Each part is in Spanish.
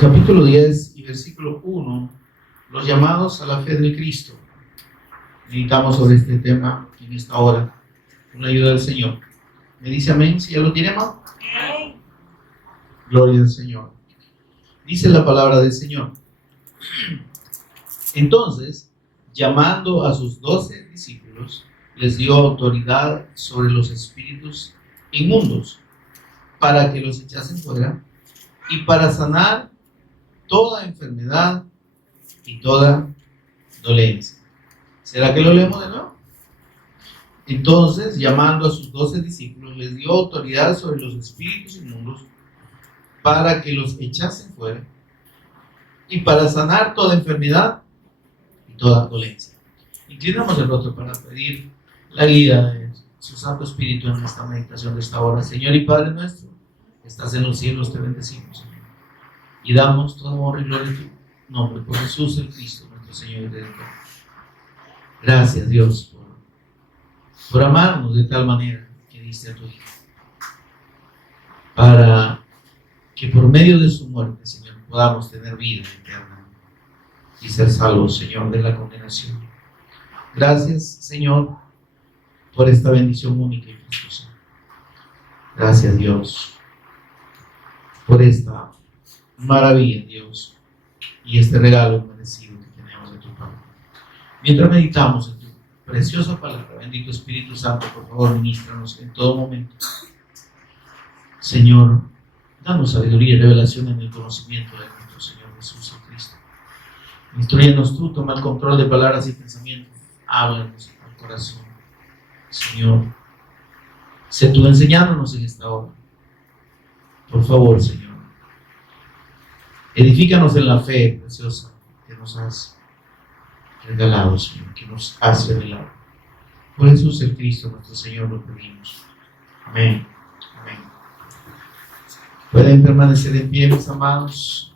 Capítulo 10 y versículo 1, los llamados a la fe del Cristo. Meditamos sobre este tema en esta hora, con la ayuda del Señor. ¿Me dice amén? ¿Si ya lo tiene, hermano? Gloria al Señor. Dice la palabra del Señor. Entonces, llamando a sus 12 discípulos, les dio autoridad sobre los espíritus inmundos, para que los echasen fuera y para sanar toda enfermedad y toda dolencia. ¿Será que lo leemos de nuevo? Entonces, llamando a sus 12 discípulos, les dio autoridad sobre los espíritus inmundos para que los echasen fuera y para sanar toda enfermedad y toda dolencia. Inclinamos el rostro para pedir la guía de su Santo Espíritu en esta meditación de esta hora. Señor y Padre nuestro, que estás en los cielos, te bendecimos, Señor, y damos toda honra y gloria en tu nombre, por Jesús el Cristo, nuestro Señor y Redentor. Gracias, Dios, por amarnos de tal manera que diste a tu Hijo, para que por medio de su muerte, Señor, podamos tener vida eterna y ser salvos, Señor, de la condenación. Gracias, Señor, por esta bendición única y preciosa. Gracias, Dios, por esta maravilla, Dios, y este regalo merecido que tenemos de tu parte. Mientras meditamos en tu preciosa palabra, bendito Espíritu Santo, por favor, ministranos en todo momento. Señor, danos sabiduría y revelación en el conocimiento de nuestro Señor Jesús Cristo. Instrúyenos tú, toma el control de palabras y pensamientos. Háblanos al corazón, Señor. Sé tú enseñándonos en esta hora. Por favor, Señor. Edifícanos en la fe preciosa que nos has regalado, Señor, que nos has revelado. Por Jesús el Cristo, nuestro Señor, lo pedimos. Amén. Amén. Pueden permanecer en pie, mis amados.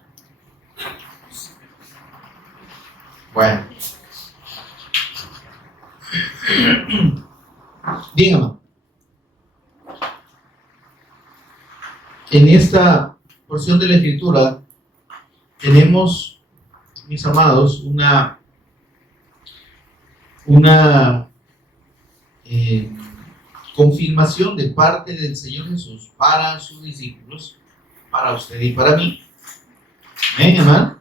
Bueno. Bien, amado. En esta porción de la Escritura tenemos, mis amados, una confirmación de parte del Señor Jesús para sus discípulos, para usted y para mí. Amén, hermano.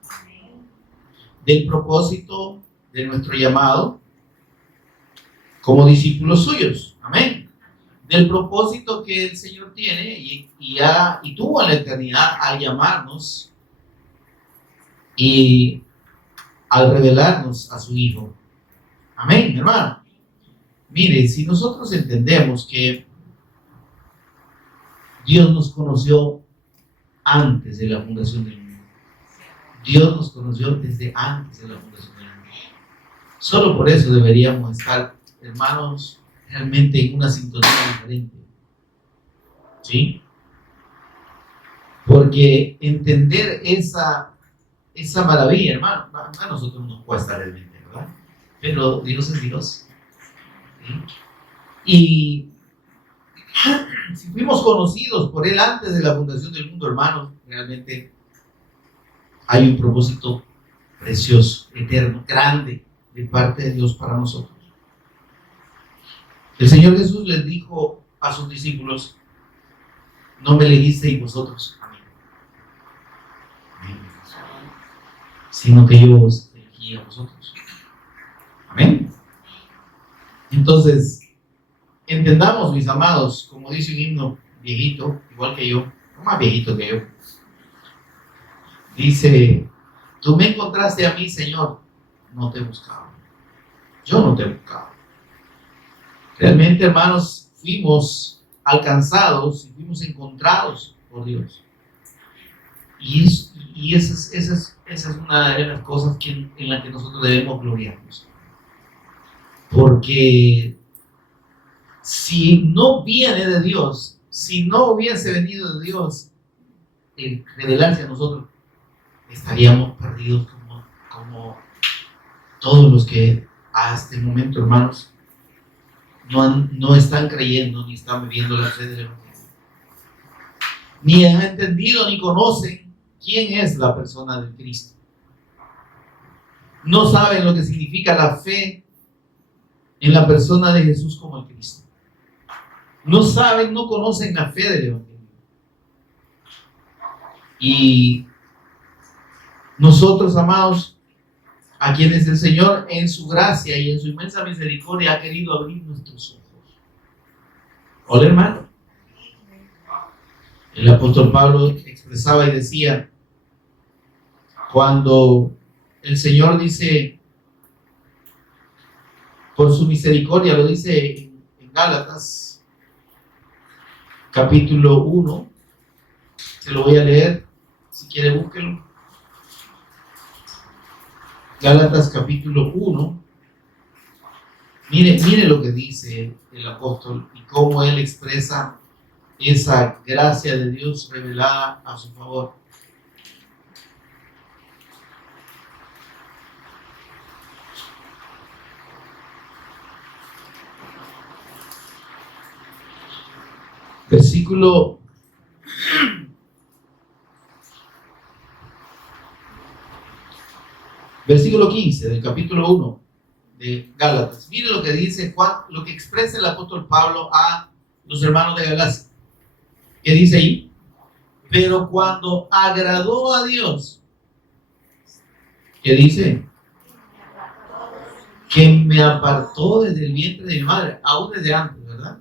Del propósito de nuestro llamado como discípulos suyos. Amén. Del propósito que el Señor tiene y tuvo en la eternidad al llamarnos y al revelarnos a su Hijo. Amén, hermano. Mire, si nosotros entendemos que Dios nos conoció antes de la fundación del mundo, Dios nos conoció desde antes de la fundación del mundo, solo por eso deberíamos estar, hermanos, realmente en una sintonía diferente. ¿Sí? Porque entender esa maravilla, hermano, a nosotros nos cuesta realmente, ¿verdad? Pero Dios es Dios. ¿Sí? Y si fuimos conocidos por Él antes de la fundación del mundo, hermanos, realmente hay un propósito precioso, eterno, grande de parte de Dios para nosotros. El Señor Jesús les dijo a sus discípulos: no me elegisteis vosotros a mí, sino que yo os elegí a vosotros. Amén. Entonces, entendamos, mis amados, como dice un himno viejito, igual que yo, más viejito que yo. Dice: tú me encontraste a mí, Señor, no te buscaba. Yo no te buscaba. Realmente, hermanos, fuimos alcanzados y fuimos encontrados por Dios. Y esa es una de las cosas en la que nosotros debemos gloriarnos. Porque si no viene de Dios, si no hubiese venido de Dios el revelarse a nosotros, estaríamos perdidos como todos los que hasta el momento, hermanos, no están creyendo ni están viviendo la fe del Evangelio. Ni han entendido ni conocen quién es la persona del Cristo. No saben lo que significa la fe en la persona de Jesús como el Cristo. No saben, no conocen la fe del Evangelio. Y nosotros, amados, a quienes el Señor en su gracia y en su inmensa misericordia ha querido abrir nuestros ojos. Hola, hermano. El apóstol Pablo expresaba y decía, cuando el Señor dice, por su misericordia, lo dice en Gálatas, capítulo 1, se lo voy a leer, si quiere búsquelo. Gálatas capítulo 1, mire lo que dice el apóstol y cómo él expresa esa gracia de Dios revelada a su favor. Versículo 15 del capítulo 1 de Gálatas. Mire lo que dice Juan, lo que expresa el apóstol Pablo a los hermanos de Galacia. ¿Qué dice ahí? Pero cuando agradó a Dios, ¿qué dice? Que me apartó desde el vientre de mi madre, aún desde antes, ¿verdad?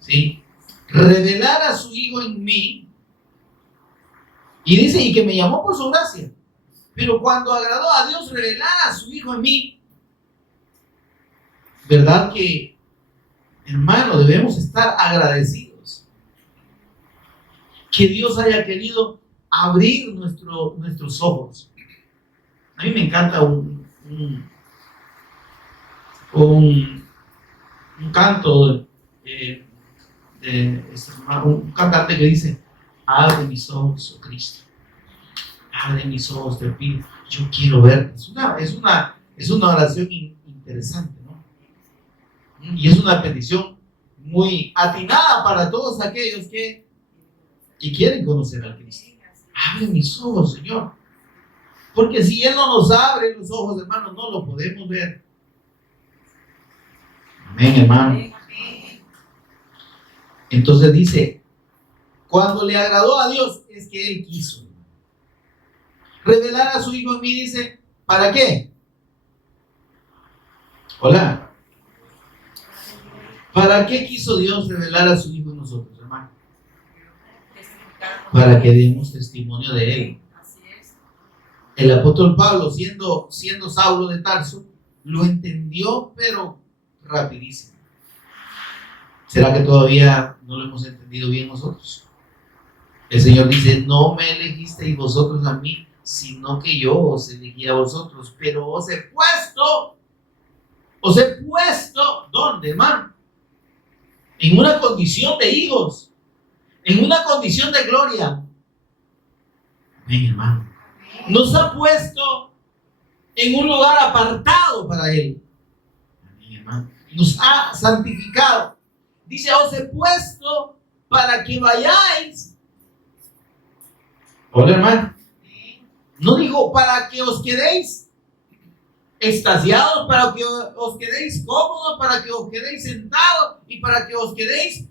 ¿Sí? Revelar a su Hijo en mí, y dice, y que me llamó por su gracia. Pero cuando agradó a Dios revelar a su Hijo en mí, ¿verdad que, hermano, debemos estar agradecidos? Que Dios haya querido abrir nuestros ojos. A mí me encanta un canto un cantante que dice, abre mis ojos, oh Cristo, abre mis ojos, te pido, yo quiero verte. Es una oración interesante, ¿no? Y es una petición muy atinada para todos aquellos que quieren conocer al Cristo. Abre mis ojos, Señor, porque si Él no nos abre los ojos, hermanos, no lo podemos ver. Amén, hermano. Entonces dice, cuando le agradó a Dios, es que Él quiso revelar a su Hijo en mí. Dice, ¿para qué? Hola. ¿Para qué quiso Dios revelar a su Hijo en nosotros, hermano? Para que demos testimonio de Él. El apóstol Pablo, siendo Saulo de Tarso, lo entendió, pero rapidísimo. ¿Será que todavía no lo hemos entendido bien nosotros? El Señor dice, no me elegisteis vosotros a mí, sino que yo os elegí a vosotros, pero os he puesto, ¿dónde, hermano? En una condición de hijos, en una condición de gloria. Amén, hermano. Nos ha puesto en un lugar apartado para Él. Amén, hermano. Nos ha santificado. Dice, os he puesto para que vayáis. Hola, hermano. No dijo para que os quedéis extasiados, para que os quedéis cómodos, para que os quedéis sentados y para que os quedéis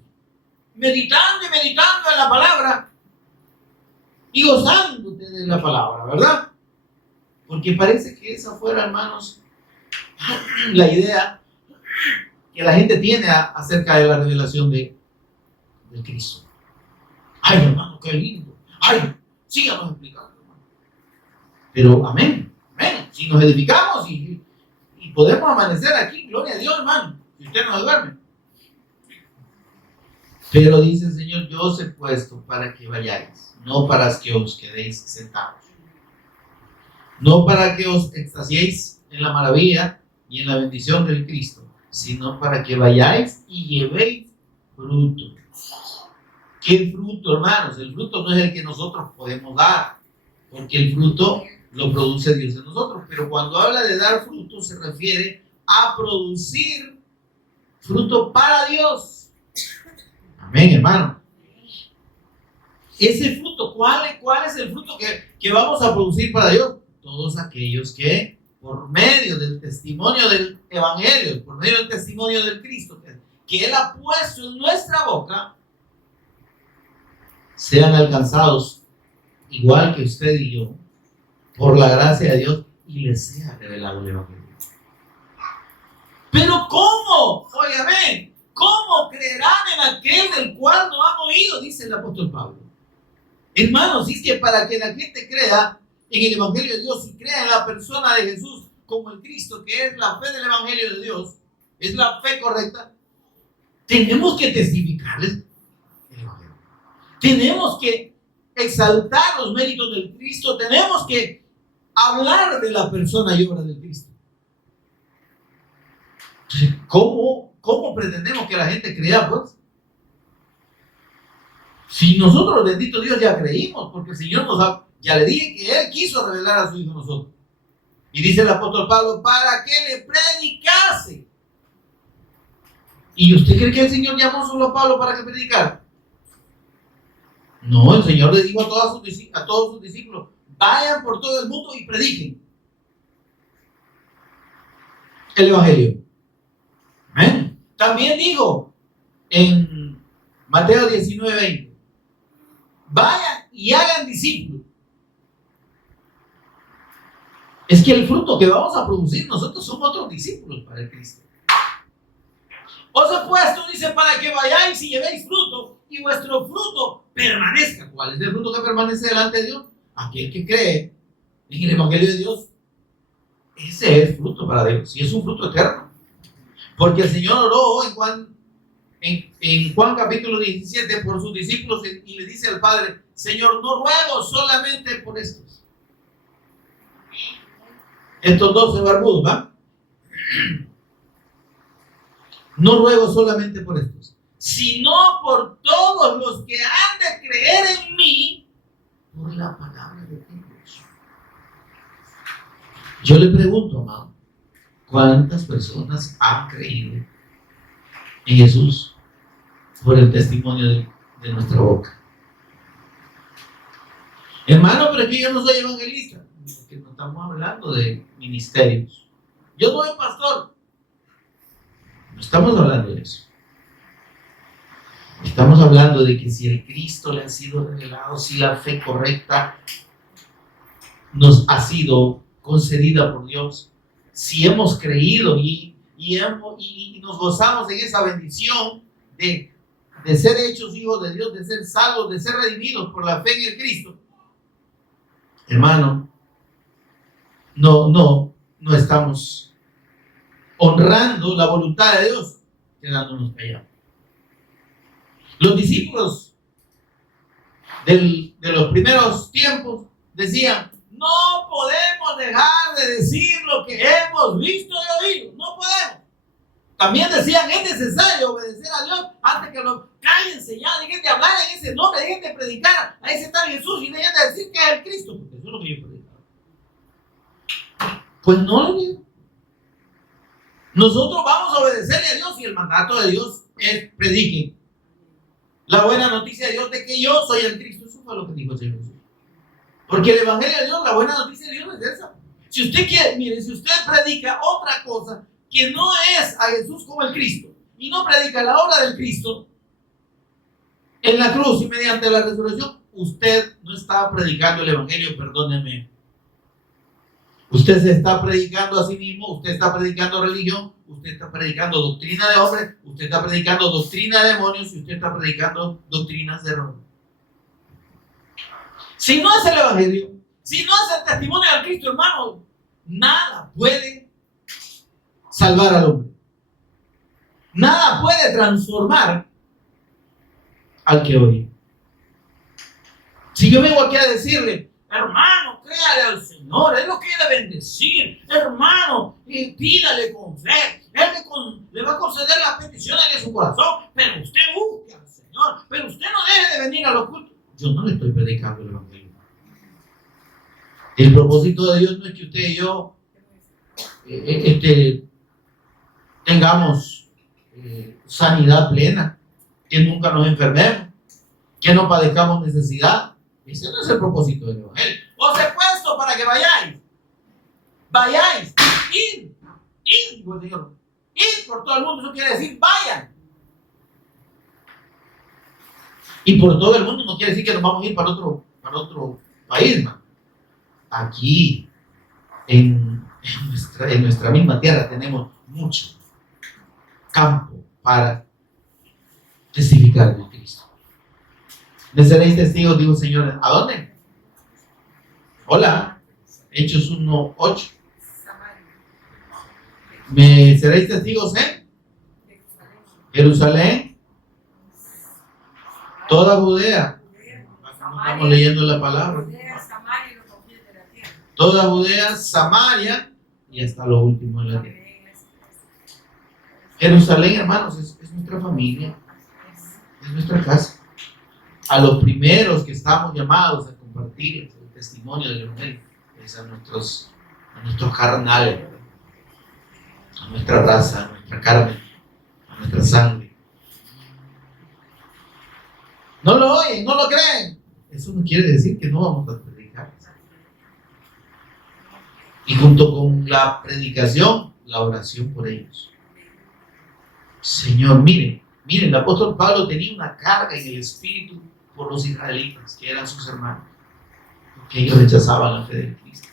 meditando y meditando en la palabra y gozándote de la palabra, ¿verdad? Porque parece que esa fuera, hermanos, la idea que la gente tiene acerca de la revelación de Cristo. Ay, hermano, qué lindo. Ay, síganos explicando, hermano. Pero amén, amén. Si nos edificamos y podemos amanecer aquí, gloria a Dios, hermano. Si usted no duerme. Pero dice el Señor, yo os he puesto para que vayáis, no para que os quedéis sentados. No para que os extasiéis en la maravilla y en la bendición del Cristo, sino para que vayáis y llevéis fruto. ¿Qué fruto, hermanos? El fruto no es el que nosotros podemos dar, porque el fruto lo produce Dios en nosotros. Pero cuando habla de dar fruto, se refiere a producir fruto para Dios. Amén, hermano. ese fruto, ¿cuál es el fruto que vamos a producir para Dios? Todos aquellos que por medio del testimonio del Evangelio, por medio del testimonio del Cristo que Él ha puesto en nuestra boca, sean alcanzados igual que usted y yo, por la gracia de Dios, y les sea revelado el Evangelio. Pero ¿cómo? Óigame, ¿cómo creerán en aquel del cual no han oído? Dice el apóstol Pablo. Hermanos, es que para que la gente crea en el Evangelio de Dios y crea en la persona de Jesús como el Cristo, que es la fe del Evangelio de Dios, es la fe correcta, tenemos que testificarles el Evangelio. Tenemos que exaltar los méritos del Cristo, tenemos que hablar de la persona y obra del Cristo. ¿Cómo pretendemos que la gente crea, pues? Si nosotros, bendito Dios, ya creímos, porque el Señor ya le dije que Él quiso revelar a su Hijo a nosotros. Y dice el apóstol Pablo, para que le predicase. ¿Y usted cree que el Señor llamó solo a Pablo para que predicara? No, el Señor le dijo a todos sus discípulos, vayan por todo el mundo y prediquen el Evangelio. Amén. También dijo en Mateo 19:20, vayan y hagan discípulos. Es que el fruto que vamos a producir nosotros son otros discípulos para el Cristo. Os he puesto, dice, para que vayáis y llevéis fruto y vuestro fruto permanezca. ¿Cuál es el fruto que permanece delante de Dios? Aquel que cree en el Evangelio de Dios. Ese es fruto para Dios y es un fruto eterno. Porque el Señor oró en Juan capítulo 17 por sus discípulos y le dice al Padre, Señor, no ruego solamente por estos 12 barbudos, ¿va? No ruego solamente por estos, sino por todos los que han de creer en mí por la palabra de Dios. Yo le pregunto, amado, ¿cuántas personas han creído en Jesús por el testimonio de nuestra boca? Hermano, pero es que yo no soy evangelista, porque no estamos hablando de ministerios. Yo no soy pastor. No estamos hablando de eso. Estamos hablando de que si el Cristo le ha sido revelado, si la fe correcta nos ha sido concedida por Dios, si hemos creído y nos gozamos en esa bendición de ser hechos hijos de Dios, de ser salvos, de ser redimidos por la fe en el Cristo, hermano, no estamos honrando la voluntad de Dios, quedándonos callados. Los discípulos de los primeros tiempos decían, no podemos dejar de decir lo que hemos visto y oído, no podemos. También decían, es necesario obedecer a Dios antes que los cállense ya, dejen de hablar en ese nombre, dejen de predicar a ese tal Jesús y dejen de decir que es el Cristo, porque eso es lo que yo he predicado. Pues no lo digo. Nosotros vamos a obedecerle a Dios y el mandato de Dios es prediquen la buena noticia de Dios de que yo soy el Cristo. Eso fue lo que dijo el Señor Jesús. Porque el Evangelio de Dios, la buena noticia de Dios es esa. Si usted quiere, mire, si usted predica otra cosa que no es a Jesús como el Cristo y no predica la obra del Cristo en la cruz y mediante la resurrección, usted no está predicando el Evangelio, perdóneme. Usted se está predicando a sí mismo, usted está predicando religión, usted está predicando doctrina de hombres, usted está predicando doctrina de demonios y usted está predicando doctrinas de error. Si no es el Evangelio, si no es el testimonio del Cristo, hermano, nada puede salvar al hombre. Nada puede transformar al que oye. Si yo vengo aquí a decirle, hermano, créale al Señor, Él lo quiere bendecir, hermano, y pídale con fe, Él le va a conceder las peticiones de su corazón, pero usted busque al Señor, pero usted no deje de venir a los cultos. Yo no le estoy predicando el Evangelio. El propósito de Dios no es que usted y yo tengamos sanidad plena, que nunca nos enfermemos, que no padezcamos necesidad. Ese no es el propósito del Evangelio. Os he puesto para que vayáis, ir, dijo el Señor, ir por todo el mundo. Eso quiere decir vayan. Y por todo el mundo no quiere decir que nos vamos a ir para otro país, man. Aquí en nuestra misma tierra tenemos mucho campo para testificar de Cristo. ¿Me seréis testigos? Digo, Señor, ¿a dónde? Hola, Hechos 1:8. ¿Me seréis testigos en Jerusalén? Toda Judea. Estamos leyendo la palabra. Toda Judea, Samaria y hasta lo último de la tierra. Jerusalén, hermanos, es nuestra familia, es nuestra casa. A los primeros que estamos llamados a compartir el testimonio del Evangelio es a nuestros carnales, a nuestra raza, a nuestra carne, a nuestra sangre. No lo oyen, no lo creen. Eso no quiere decir que no vamos a predicar. Y junto con la predicación, la oración por ellos. Señor, miren, el apóstol Pablo tenía una carga en el espíritu por los israelitas, que eran sus hermanos, porque ellos rechazaban la fe de Cristo.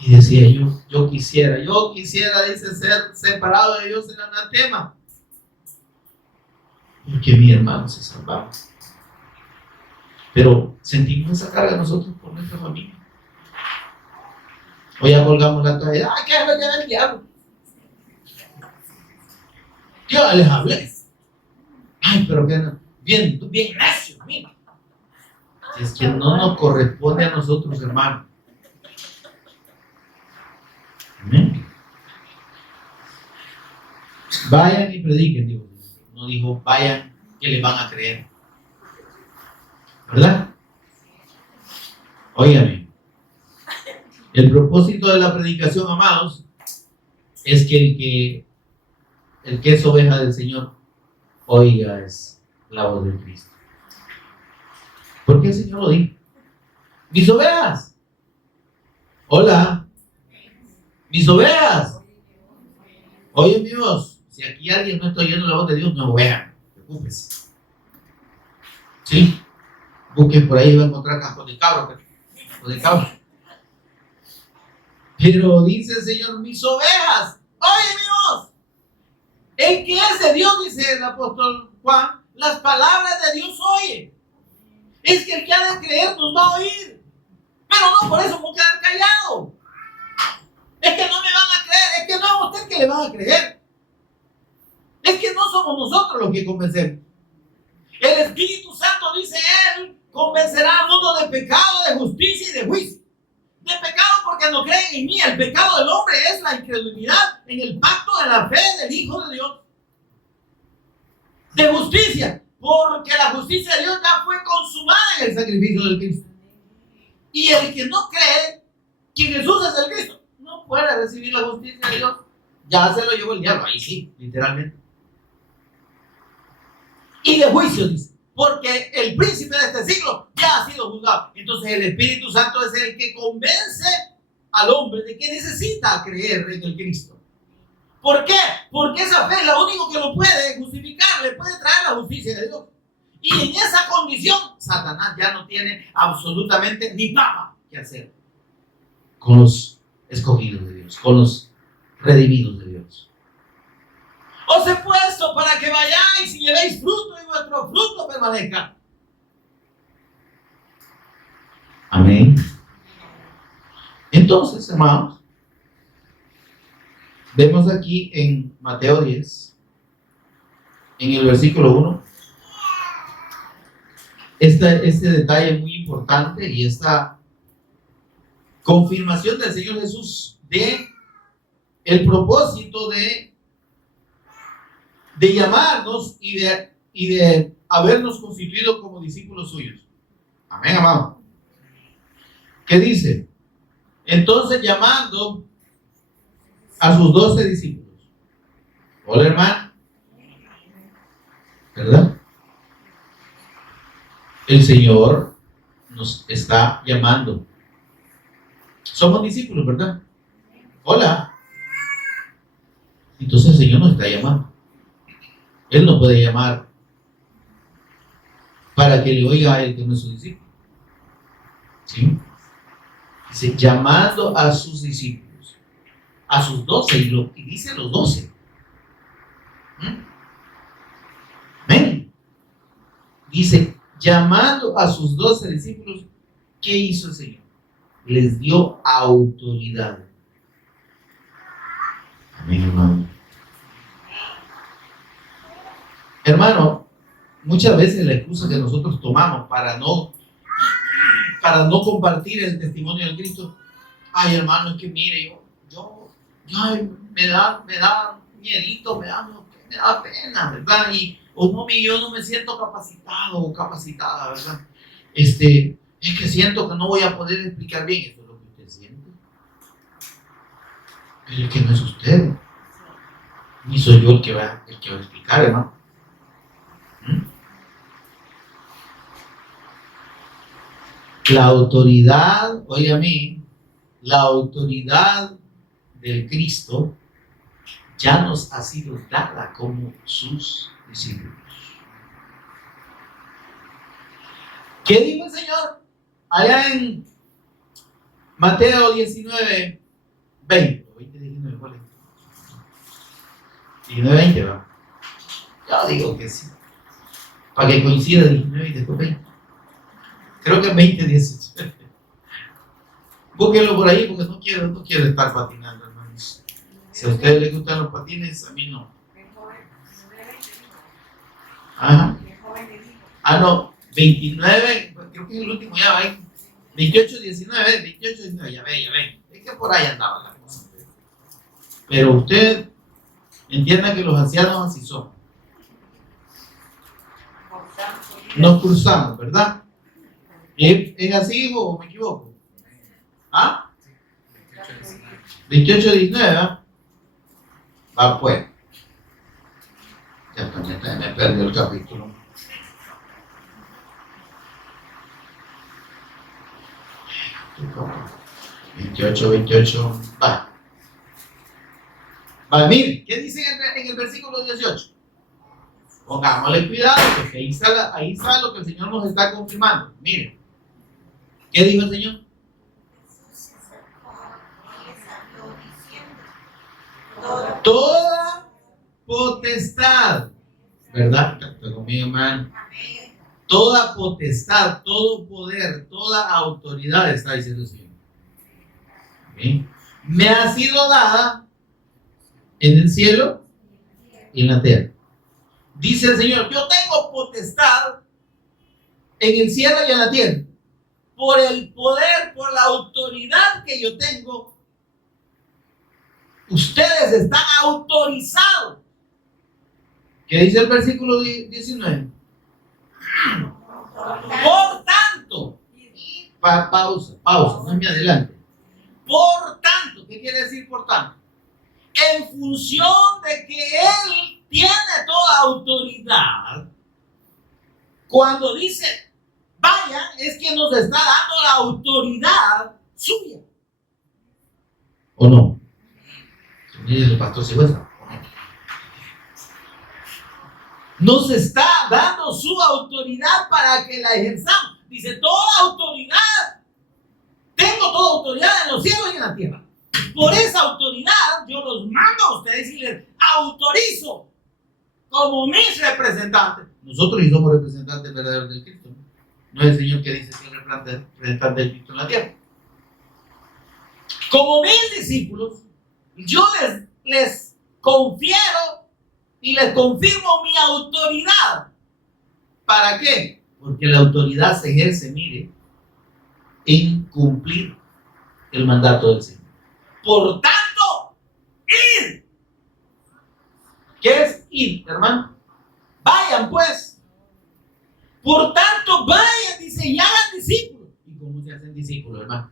Y decía, yo quisiera, dice, ser separado de Dios en anatema, porque mi hermano se salvaba. Pero sentimos esa carga nosotros por nuestra familia. Hoy ya colgamos la toalla. ¡Ay, qué es lo que era el diablo! Yo les hablé. Ay, pero que no. Bien necio, mira. Es que no nos corresponde a nosotros, hermano. Amén. Vayan y prediquen, digo. No dijo vayan que les van a creer. ¿Verdad? Óigame. El propósito de la predicación, amados, es que el que es oveja del Señor oiga es la voz de Cristo. Porque el Señor lo dijo. Mis ovejas. Hola. Mis ovejas. Oye, mi voz. Si aquí alguien no está oyendo la voz de Dios, no oveja. Preocúpese. Sí. Busquen por ahí, va a encontrar cascos de cabro. Pero dice el Señor, mis ovejas. Oye, mi voz. El que es de Dios, dice el apóstol Juan, las palabras de Dios oye. Es que el que ha de creer nos va a oír. Pero no por eso voy a quedar callado. Es que no me van a creer. Es que no es a usted que le van a creer. Es que no somos nosotros los que convencemos. El Espíritu Santo, dice él, convencerá al mundo de pecado, de justicia y de juicio. De pecado porque no creen en mí. El pecado del hombre es la incredulidad en el pacto de la fe del Hijo de Dios. De justicia, porque la justicia de Dios ya fue consumada en el sacrificio del Cristo. Y el que no cree que Jesús es el Cristo no puede recibir la justicia de Dios. Ya se lo llevó el diablo, ahí sí, literalmente. Y de juicio, dice, porque el príncipe de este siglo ya ha sido juzgado. Entonces el Espíritu Santo es el que convence al hombre de que necesita creer en el Cristo. ¿Por qué? Porque esa fe es lo único que lo puede justificar, le puede traer la justicia de Dios. Y en esa condición, Satanás ya no tiene absolutamente ni papa que hacer con los escogidos de Dios, con los redimidos de Dios. Os he puesto para que vayáis y llevéis fruto y vuestro fruto permanezca. Amén. Entonces, hermanos, vemos aquí en Mateo 10, en el versículo 1, este detalle muy importante y esta confirmación del Señor Jesús de el propósito de llamarnos y de habernos constituido como discípulos suyos. Amén, amado. ¿Qué dice? Entonces, llamando a sus 12 discípulos. Hola, hermano. ¿Verdad? El Señor nos está llamando. Somos discípulos, ¿verdad? Hola. Entonces el Señor nos está llamando. Él no puede llamar para que le oiga a él que no es su discípulo. ¿Sí? Dice, llamando a sus discípulos, a sus 12, y dice los 12. Amén. Dice, llamando a sus 12 discípulos, ¿qué hizo el Señor? Les dio autoridad. Amén, hermano. Hermano, muchas veces la excusa que nosotros tomamos para no compartir el testimonio de Cristo, ay, hermano, es que mire, ay, me da miedito, me da pena, ¿verdad? Yo no me siento capacitado o capacitada, ¿verdad? Es que siento que no voy a poder explicar bien. Eso es lo que usted siente. Pero es que no es usted, ni soy yo el que va a explicar, hermano. La autoridad, óigame, la autoridad del Cristo ya nos ha sido dada como sus discípulos. ¿Qué dijo el Señor? Allá en Mateo 19, 20. 19, ¿cuál es? 19, 20, ¿va? Yo digo que sí. Para que coincida 19 y después 20. Creo que es 20, 18. Búsquenlo por ahí porque no quiero estar patinando, hermanos. Si a ustedes les gustan los patines, a mí no. Ajá. No, 29, creo que es el último, ya va. 28, 19, ya ve. Es que por ahí andaba la cosa. Pero usted entienda que los ancianos así son. Nos cruzamos, ¿verdad? ¿Es así o me equivoco? ¿Ah? 28, 19, ¿va? Va pues. Ya me perdió el capítulo. 28, va. Miren, ¿qué dice en el versículo 18? Pongámosle cuidado, porque ahí está lo que el Señor nos está confirmando. Miren, ¿qué dijo el Señor? Toda potestad, ¿verdad? Está conmigo, hermano. Toda potestad, todo poder, toda autoridad, está diciendo el Señor. ¿Okay? Me ha sido dada en el cielo y en la tierra. Dice el Señor, yo tengo potestad en el cielo y en la tierra. Por el poder, por la autoridad que yo tengo, ustedes están autorizados. ¿Qué dice el versículo 19? Por tanto, pausa, no me adelante. Por tanto, ¿qué quiere decir por tanto? En función de que Él tiene toda autoridad, cuando dice vayan, es que nos está dando la autoridad suya. ¿O no? El pastor se muestra. Nos está dando su autoridad para que la ejerzamos. Dice, toda autoridad, tengo toda autoridad en los cielos y en la tierra. Por esa autoridad yo los mando a ustedes y les autorizo como mis representantes. Nosotros somos representantes verdaderos del Cristo. No es el Señor que dice que es representante del Cristo en la tierra. Como mis discípulos, yo les confiero y les confirmo mi autoridad. ¿Para qué? Porque la autoridad se ejerce, mire, en cumplir el mandato del Señor. Por tanto, ir. ¿Qué es ir, hermano? Vayan pues. Por tanto, vayan, dice, y hagan discípulos. ¿Y cómo se hacen discípulos, hermano?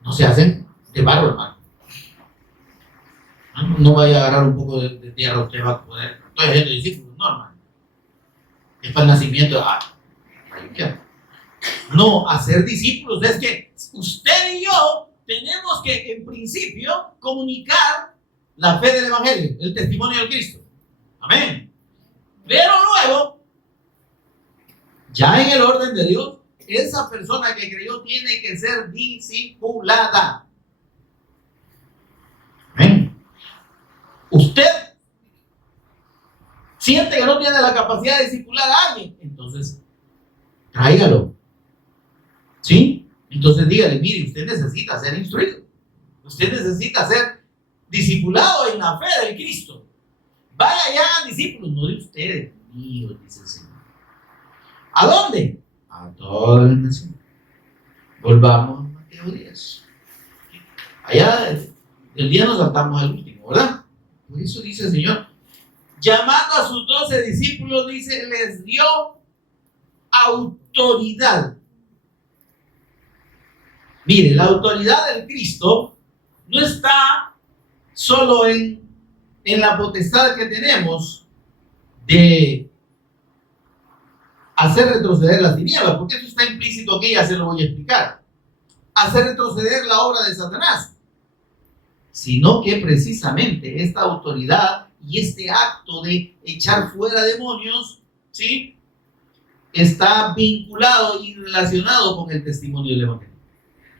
No se hacen de barro, hermano. No vaya a agarrar un poco de tierra, usted va a poder. Estoy haciendo discípulos, no, hermano. Es para el nacimiento. No, hacer discípulos es que usted y yo tenemos que, en principio, comunicar la fe del Evangelio, el testimonio de Cristo. Amén. Pero luego, ya en el orden de Dios, esa persona que creyó tiene que ser discipulada. Amén. Usted siente que no tiene la capacidad de discipular a alguien, entonces tráigalo. ¿Sí? Entonces dígale, mire, usted necesita ser instruido. Usted necesita ser discipulado en la fe del Cristo. Vaya y hagan discípulos, no de ustedes, míos, dice el Señor. ¿A dónde? A todas las naciones. Volvamos a Mateo 10. Allá el día nos saltamos al último, ¿verdad? Por eso dice el Señor, llamando a sus 12 discípulos, dice, les dio autoridad. Mire, la autoridad del Cristo no está solo en la potestad que tenemos de hacer retroceder las tinieblas, porque eso está implícito aquí, ya se lo voy a explicar. Hacer retroceder la obra de Satanás, sino que precisamente esta autoridad y este acto de echar fuera demonios, ¿sí?, está vinculado y relacionado con el testimonio del Evangelio.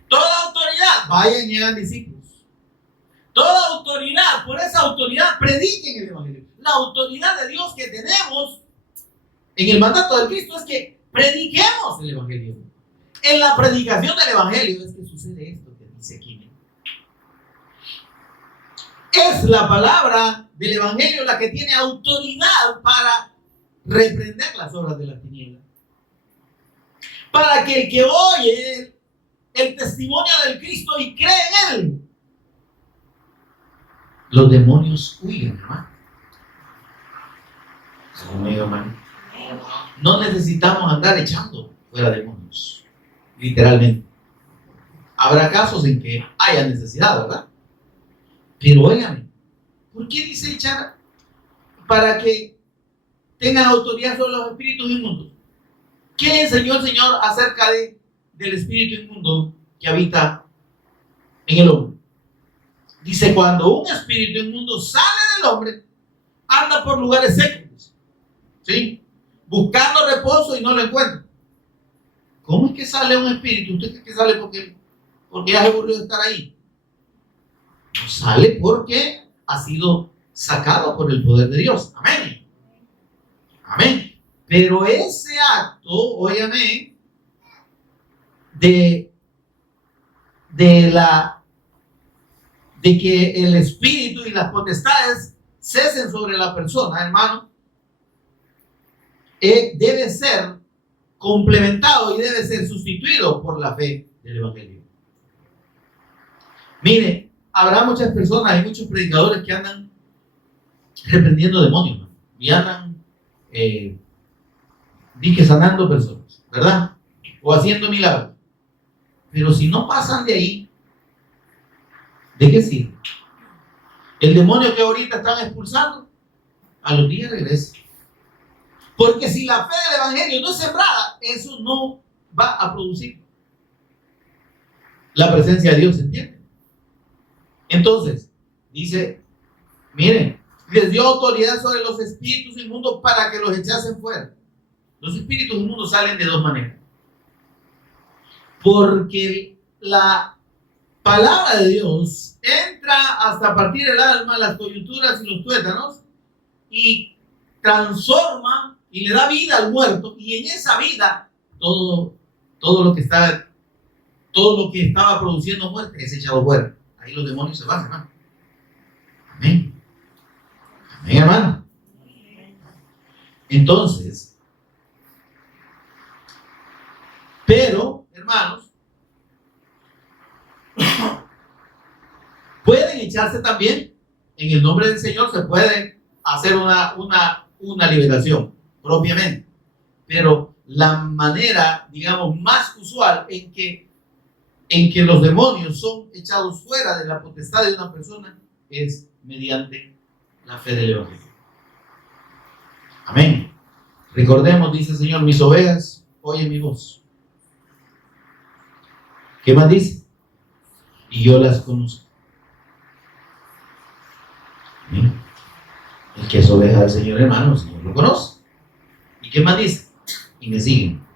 Toda autoridad, vayan y hagan discípulos. Toda autoridad, por esa autoridad prediquen el Evangelio. La autoridad de Dios que tenemos en el mandato del Cristo es que prediquemos el Evangelio. En la predicación del Evangelio es que sucede esto que dice aquí. Es la palabra del Evangelio la que tiene autoridad para reprender las obras de las tinieblas. Para que el que oye el testimonio del Cristo y cree en él, los demonios huyen, hermano. Conmigo, hermano. No necesitamos andar echando fuera demonios, literalmente. Habrá casos en que haya necesidad, ¿verdad? Pero óigame, ¿por qué dice echar? Para que tengan autoridad sobre los espíritus inmundos. ¿Qué enseñó el Señor acerca del espíritu inmundo que habita en el hombre? Dice, cuando un espíritu inmundo sale del hombre, anda por lugares secos, ¿sí?, buscando reposo y no lo encuentra. ¿Cómo es que sale un espíritu? ¿Usted cree que sale porque ya se aburrió de estar ahí? No, sale porque ha sido sacado por el poder de Dios. Amén. Amén. Pero ese acto, óyame, de que el espíritu y las potestades cesen sobre la persona, hermano, debe ser complementado y debe ser sustituido por la fe del Evangelio. Mire, habrá muchas personas, hay muchos predicadores que andan reprendiendo demonios, ¿no?, y andan sanando personas, ¿verdad?, o haciendo milagros. Pero si no pasan de ahí, ¿de qué sirve? El demonio que ahorita están expulsando, a los días regresa. Porque si la fe del Evangelio no es sembrada, eso no va a producir la presencia de Dios, ¿se entiende? Entonces, dice, miren, les dio autoridad sobre los espíritus inmundos para que los echasen fuera. Los espíritus inmundos salen de dos maneras. Porque la palabra de Dios entra hasta partir el alma, las coyunturas y los tuétanos, y transforma y le da vida al muerto, y en esa vida todo lo que estaba produciendo muerte es echado fuera. Ahí los demonios se van, hermano. Amén. Amén, hermano. Entonces, pero, hermanos, pueden echarse también en el nombre del Señor, se puede hacer una liberación propiamente, pero la manera, digamos, más usual en que los demonios son echados fuera de la potestad de una persona es mediante la fe del Evangelio. Amén. Recordemos, dice el Señor, mis ovejas oyen mi voz. ¿Qué más dice? Y yo las conozco. El que es oveja del Señor, hermano, el Señor lo conoce. ¿Y qué más dice? Y me siguen.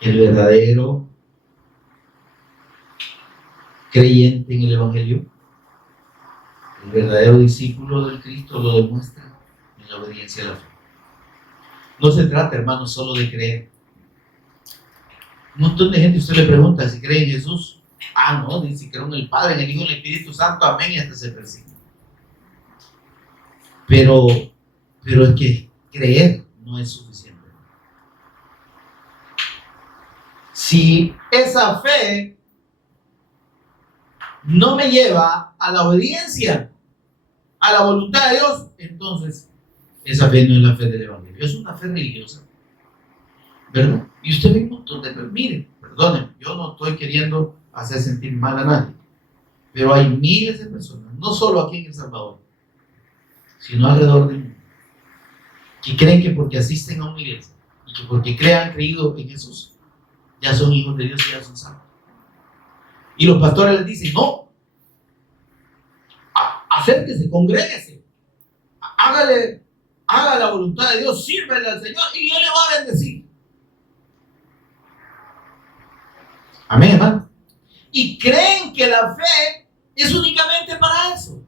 El verdadero creyente en el Evangelio, el verdadero discípulo del Cristo lo demuestra en la obediencia a la fe. No se trata, hermano, solo de creer. Un montón de gente, usted le pregunta si cree en Jesús. Ah, no, dice, creo en el Padre, en el Hijo, en el Espíritu Santo, amén, y hasta se persigue. Pero es que creer no es suficiente. Si esa fe no me lleva a la obediencia, a la voluntad de Dios, entonces esa fe no es la fe del Evangelio, es una fe religiosa, ¿verdad? Y usted ve un montón de, mire, perdónenme, yo no estoy queriendo hacer sentir mal a nadie, pero hay miles de personas, no solo aquí en El Salvador, sino alrededor del mundo, que creen que porque asisten a una iglesia y que porque han creído en Jesús, ya son hijos de Dios y ya son salvos. Y los pastores les dicen, no, acérquese, congréguese, haga la voluntad de Dios, sírvele al Señor y Él le va a bendecir. Amén, hermano. Y creen que la fe es únicamente para eso.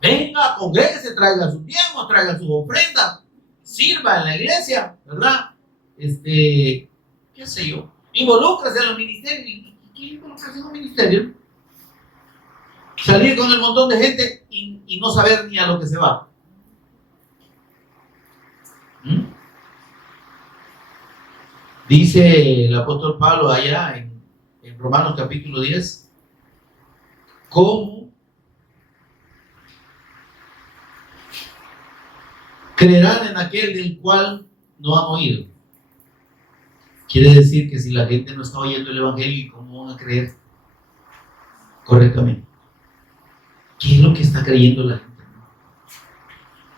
Venga, congréguese, traiga sus diezmos, traiga sus ofrendas, sirva en la iglesia, ¿verdad? Qué sé yo, involúcrase en los ministerios. ¿Qué involucrarse en los ministerios? Salir con el montón de gente y no saber ni a lo que se va. Dice el apóstol Pablo allá en Romanos capítulo 10, ¿cómo creerán en aquel del cual no han oído? Quiere decir que si la gente no está oyendo el Evangelio, ¿cómo van a creer correctamente? ¿Qué es lo que está creyendo la gente?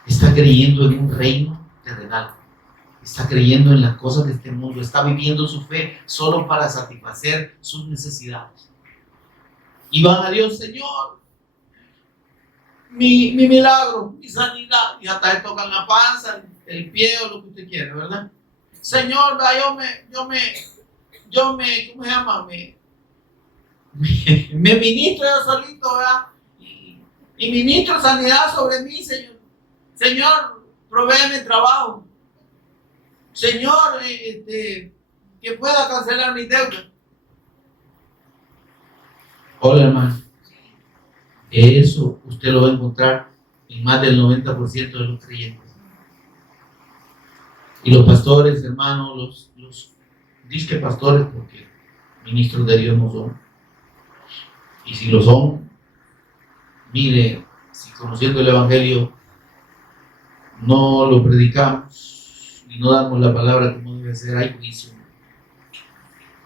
Está creyendo en un reino terrenal. Está creyendo en las cosas de este mundo. Está viviendo su fe solo para satisfacer sus necesidades. Y van a Dios, Señor, mi milagro, mi sanidad. Y hasta le tocan la panza, el pie o lo que usted quiera, ¿verdad? Señor, yo me, ¿cómo se llama? Me ministro yo solito, ¿verdad? Y ministro sanidad sobre mí, Señor. Señor, provéeme trabajo. Señor, que pueda cancelar mi deuda. Hola, hermano. Eso usted lo va a encontrar en más del 90% de los creyentes. Y los pastores, hermanos, los disque pastores, porque ministros de Dios no son. Y si lo son, mire, si conociendo el Evangelio no lo predicamos y no damos la palabra como debe ser, hay juicio.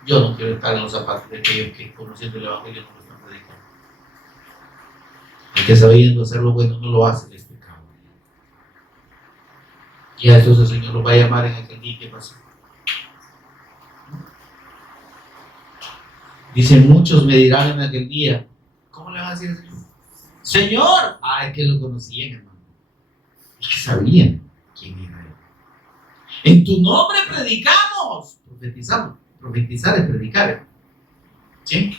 Yo no quiero estar en los zapatos de aquellos que conociendo el Evangelio no lo están predicando. El que sabiendo hacer lo bueno no lo hace, es pecado. Y a eso el Señor lo va a llamar en aquel día que pasó. Dicen, muchos me dirán en aquel día, ¿cómo le van a decir al Señor? Señor, es que lo conocían, hermano. Es que sabían quién era Él. En tu nombre predicamos, profetizamos. Profetizar es predicar. ¿Sí?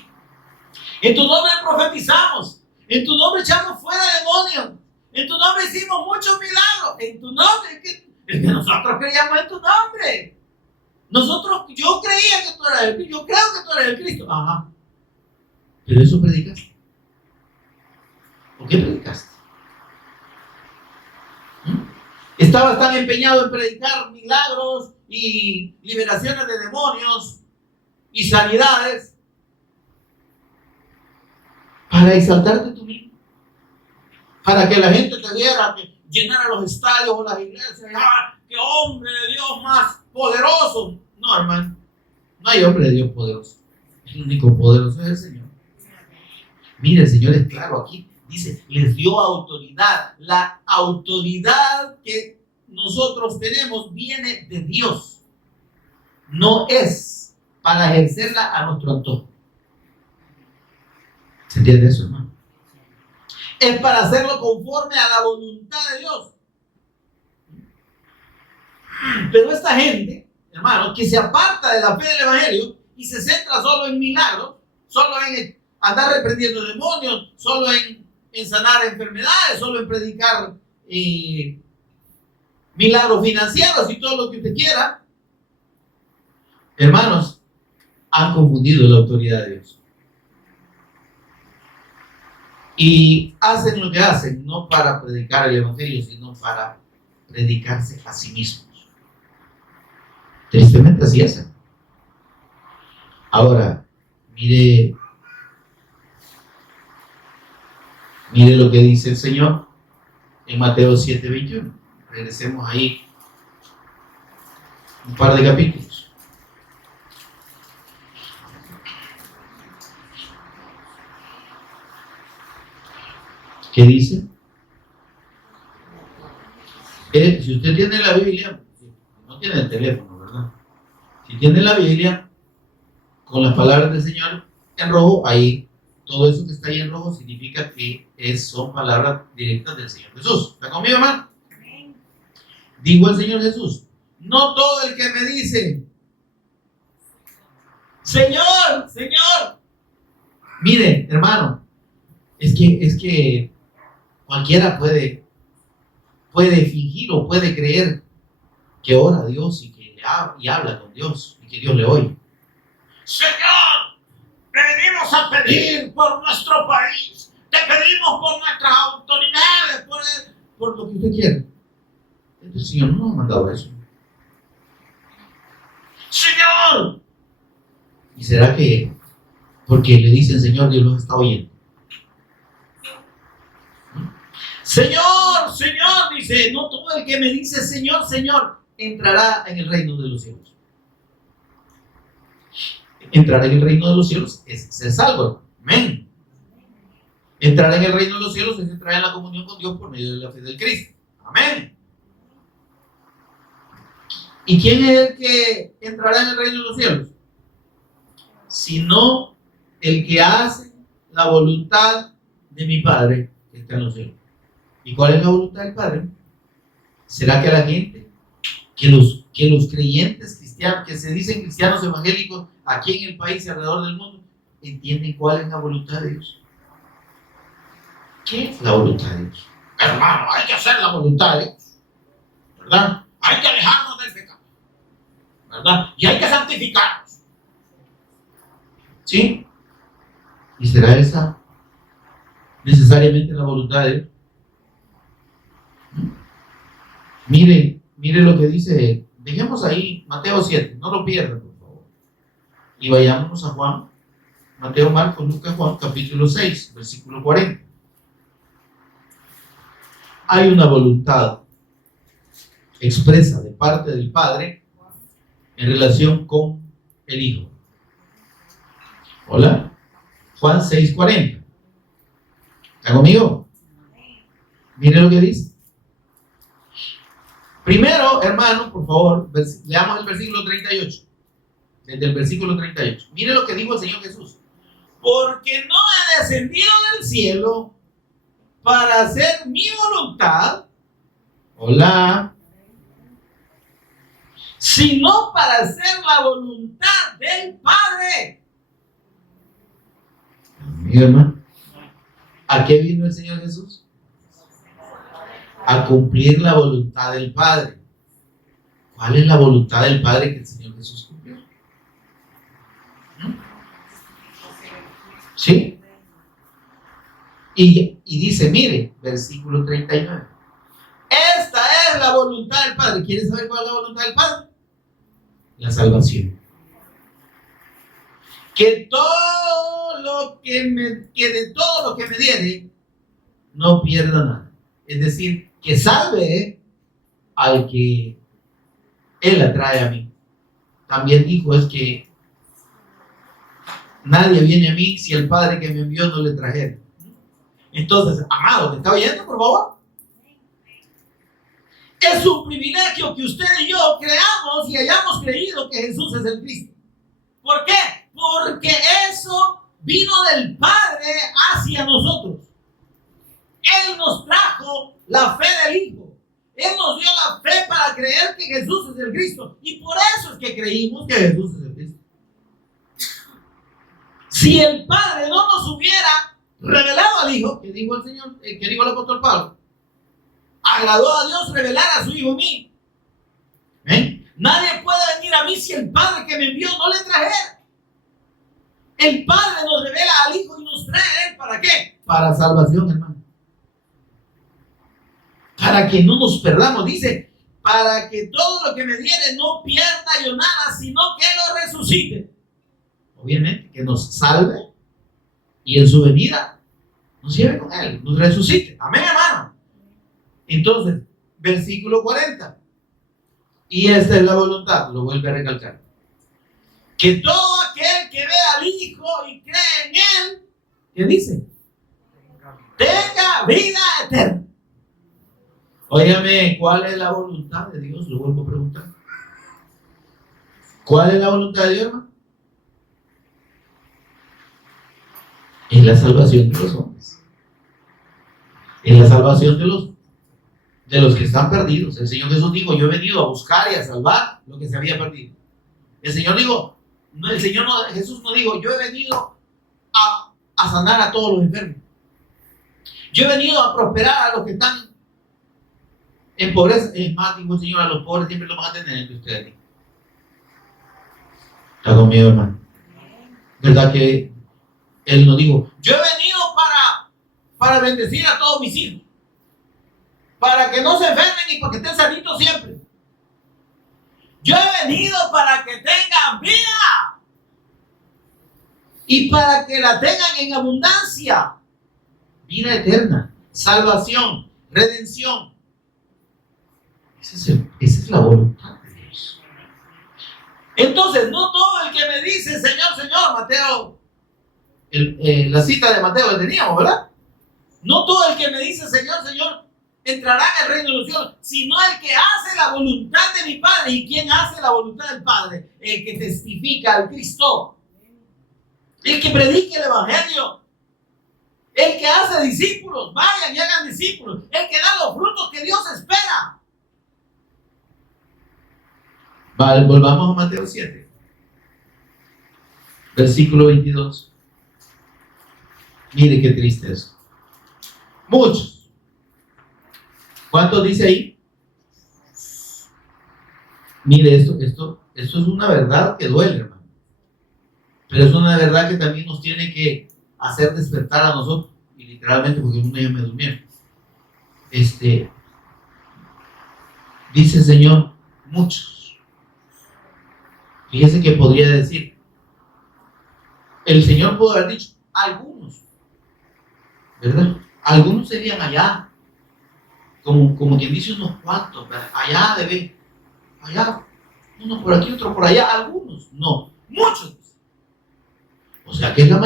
En tu nombre profetizamos. En tu nombre echamos fuera demonios. En tu nombre hicimos muchos milagros. En tu nombre, es que nosotros creíamos en tu nombre. Yo creía que tú eras el Cristo. Yo creo que tú eres el Cristo. Ajá. Pero eso predicaste. ¿Por qué predicaste? Estabas tan empeñado en predicar milagros y liberaciones de demonios y sanidades para exaltarte tú mismo, para que la gente te viera, que llenara los estadios o las iglesias. ¡Qué hombre de Dios más poderoso! No, hermano, no hay hombre de Dios poderoso. El único poderoso es el Señor. Mire, el Señor es claro aquí. Dice, les dio autoridad, la autoridad que nosotros tenemos viene de Dios. No es para ejercerla a nuestro antojo. ¿Se entiende eso, hermano? Es para hacerlo conforme a la voluntad de Dios. Pero esta gente, hermano, que se aparta de la fe del evangelio y se centra solo en milagros, solo en andar reprendiendo demonios, solo en sanar enfermedades, solo en predicar milagros financieros y todo lo que usted quiera, hermanos, han confundido la autoridad de Dios. Y hacen lo que hacen, no para predicar el evangelio, sino para predicarse a sí mismos. Tristemente así es. Ahora, mire lo que dice el Señor en Mateo 7:21. Regresemos ahí un par de capítulos. ¿Qué dice? Si usted tiene la Biblia, no tiene el teléfono, ¿verdad? Si tiene la Biblia con las palabras del Señor en rojo, ahí todo eso que está ahí en rojo significa que son palabras directas del Señor Jesús. ¿Está conmigo, hermano? Dijo el Señor Jesús: no todo el que me dice Señor, Señor. Mire, hermano, es que cualquiera puede fingir o puede creer que ora a Dios y habla con Dios y que Dios le oye. Señor, venimos a pedir por nuestro país, te pedimos por nuestras autoridades, por lo que usted quiere. El Señor no nos ha mandado eso. Señor. ¿Y será que porque le dicen Señor, Dios los está oyendo? Señor, Señor, dice, no todo el que me dice Señor, Señor, entrará en el reino de los cielos. Entrar en el reino de los cielos es ser salvo. Amén. Entrar en el reino de los cielos es entrar en la comunión con Dios por medio de la fe del Cristo. Amén. ¿Y quién es el que entrará en el reino de los cielos? Sino el que hace la voluntad de mi Padre que está en los cielos. ¿Y cuál es la voluntad del Padre? ¿Será que la gente, que los creyentes cristianos, que se dicen cristianos evangélicos aquí en el país y alrededor del mundo, entienden cuál es la voluntad de Dios? ¿Qué es la voluntad de Dios? Hermano, hay que hacer la voluntad de Dios, ¿verdad? Hay que alejarnos del pecado, ¿verdad? Y hay que santificarnos. ¿Sí? ¿Y será esa necesariamente la voluntad de Dios? Mire lo que dice. Dejemos ahí Mateo 7, no lo pierdan, por favor. Y vayámonos a Juan, Mateo, Marcos, Lucas, Juan, capítulo 6, versículo 40. Hay una voluntad expresa de parte del Padre en relación con el Hijo. Hola. Juan 6:40. ¿Está conmigo? Mire lo que dice. Primero, hermano, por favor, leamos el versículo 38. Desde el versículo 38. Mire lo que dijo el Señor Jesús. Porque no he descendido del cielo para hacer mi voluntad. Hola. Sino para hacer la voluntad del Padre. Mi hermano, ¿a qué vino el Señor Jesús? A cumplir la voluntad del Padre. ¿Cuál es la voluntad del Padre que el Señor Jesús cumplió? ¿Sí? Y dice, mire, versículo 39. Esta es la voluntad del Padre. ¿Quieren saber cuál es la voluntad del Padre? La salvación. Que de todo lo que me diere, no pierda nada. Es decir, que salve al que Él atrae a mí. También dijo es que nadie viene a mí si el Padre que me envió no le trajera. Entonces, amado, ¿me está oyendo, por favor? Es un privilegio que usted y yo creamos y hayamos creído que Jesús es el Cristo. ¿Por qué? Porque eso vino del Padre hacia nosotros. Él nos trajo la fe del Hijo. Él nos dio la fe para creer que Jesús es el Cristo. Y por eso es que creímos que Jesús es el Cristo. Si el Padre no nos hubiera revelado al Hijo, que dijo el Señor, que dijo el apóstol Pablo, agradó a Dios revelar a su Hijo en mí. Nadie puede venir a mí si el Padre que me envió no le trajera. El Padre nos revela al Hijo y nos trae a Él. ¿Para qué? Para salvación, hermano. Para que no nos perdamos. Dice, para que todo lo que me diere no pierda yo nada, sino que lo resucite. Obviamente, que nos salve y en su venida nos lleve con Él, nos resucite. Amén, hermano. Entonces, versículo 40. Y esta es la voluntad, lo vuelve a recalcar. Que todo aquel que ve al Hijo y cree en Él, ¿qué dice? Tenga vida eterna. Óigame, ¿cuál es la voluntad de Dios? Lo vuelvo a preguntar. ¿Cuál es la voluntad de Dios, hermano? Es la salvación de los hombres. Es la salvación de los que están perdidos. El Señor Jesús dijo, yo he venido a buscar y a salvar lo que se había perdido. El Señor dijo, Jesús no dijo, yo he venido a sanar a todos los enfermos. Yo he venido a prosperar a los que están en pobreza. Es más, dijo el Señor, a los pobres siempre los van a tener entre ustedes. Está conmigo, hermano. ¿Verdad que Él nos dijo, yo he venido para bendecir a todos mis hijos? Para que no se enfermen y para que estén sanitos siempre. Yo he venido para que tengan vida y para que la tengan en abundancia. Vida eterna, salvación, redención. Esa es la voluntad de Dios. Entonces, no todo el que me dice Señor, Señor, Mateo, la cita de Mateo la teníamos, ¿verdad? No todo el que me dice Señor, Señor, entrará en el reino de los cielos, sino el que hace la voluntad de mi Padre. ¿Y quién hace la voluntad del Padre? El que testifica al Cristo, el que predique el Evangelio, el que hace discípulos. Vayan y hagan discípulos, el que da los frutos que Dios espera. Vale, volvamos a Mateo 7, versículo 22. Mire qué triste es. Muchos. ¿Cuántos dice ahí? Mire, esto es una verdad que duele, hermano. Pero es una verdad que también nos tiene que hacer despertar a nosotros. Y literalmente, porque un día me durmieron. Dice el Señor, muchos. Fíjese que podría decir, el Señor pudo haber dicho, algunos, ¿verdad? Algunos serían allá, como quien dice unos cuantos, ¿verdad? Allá debe, allá, uno por aquí, otro por allá, algunos, no, muchos. O sea que es la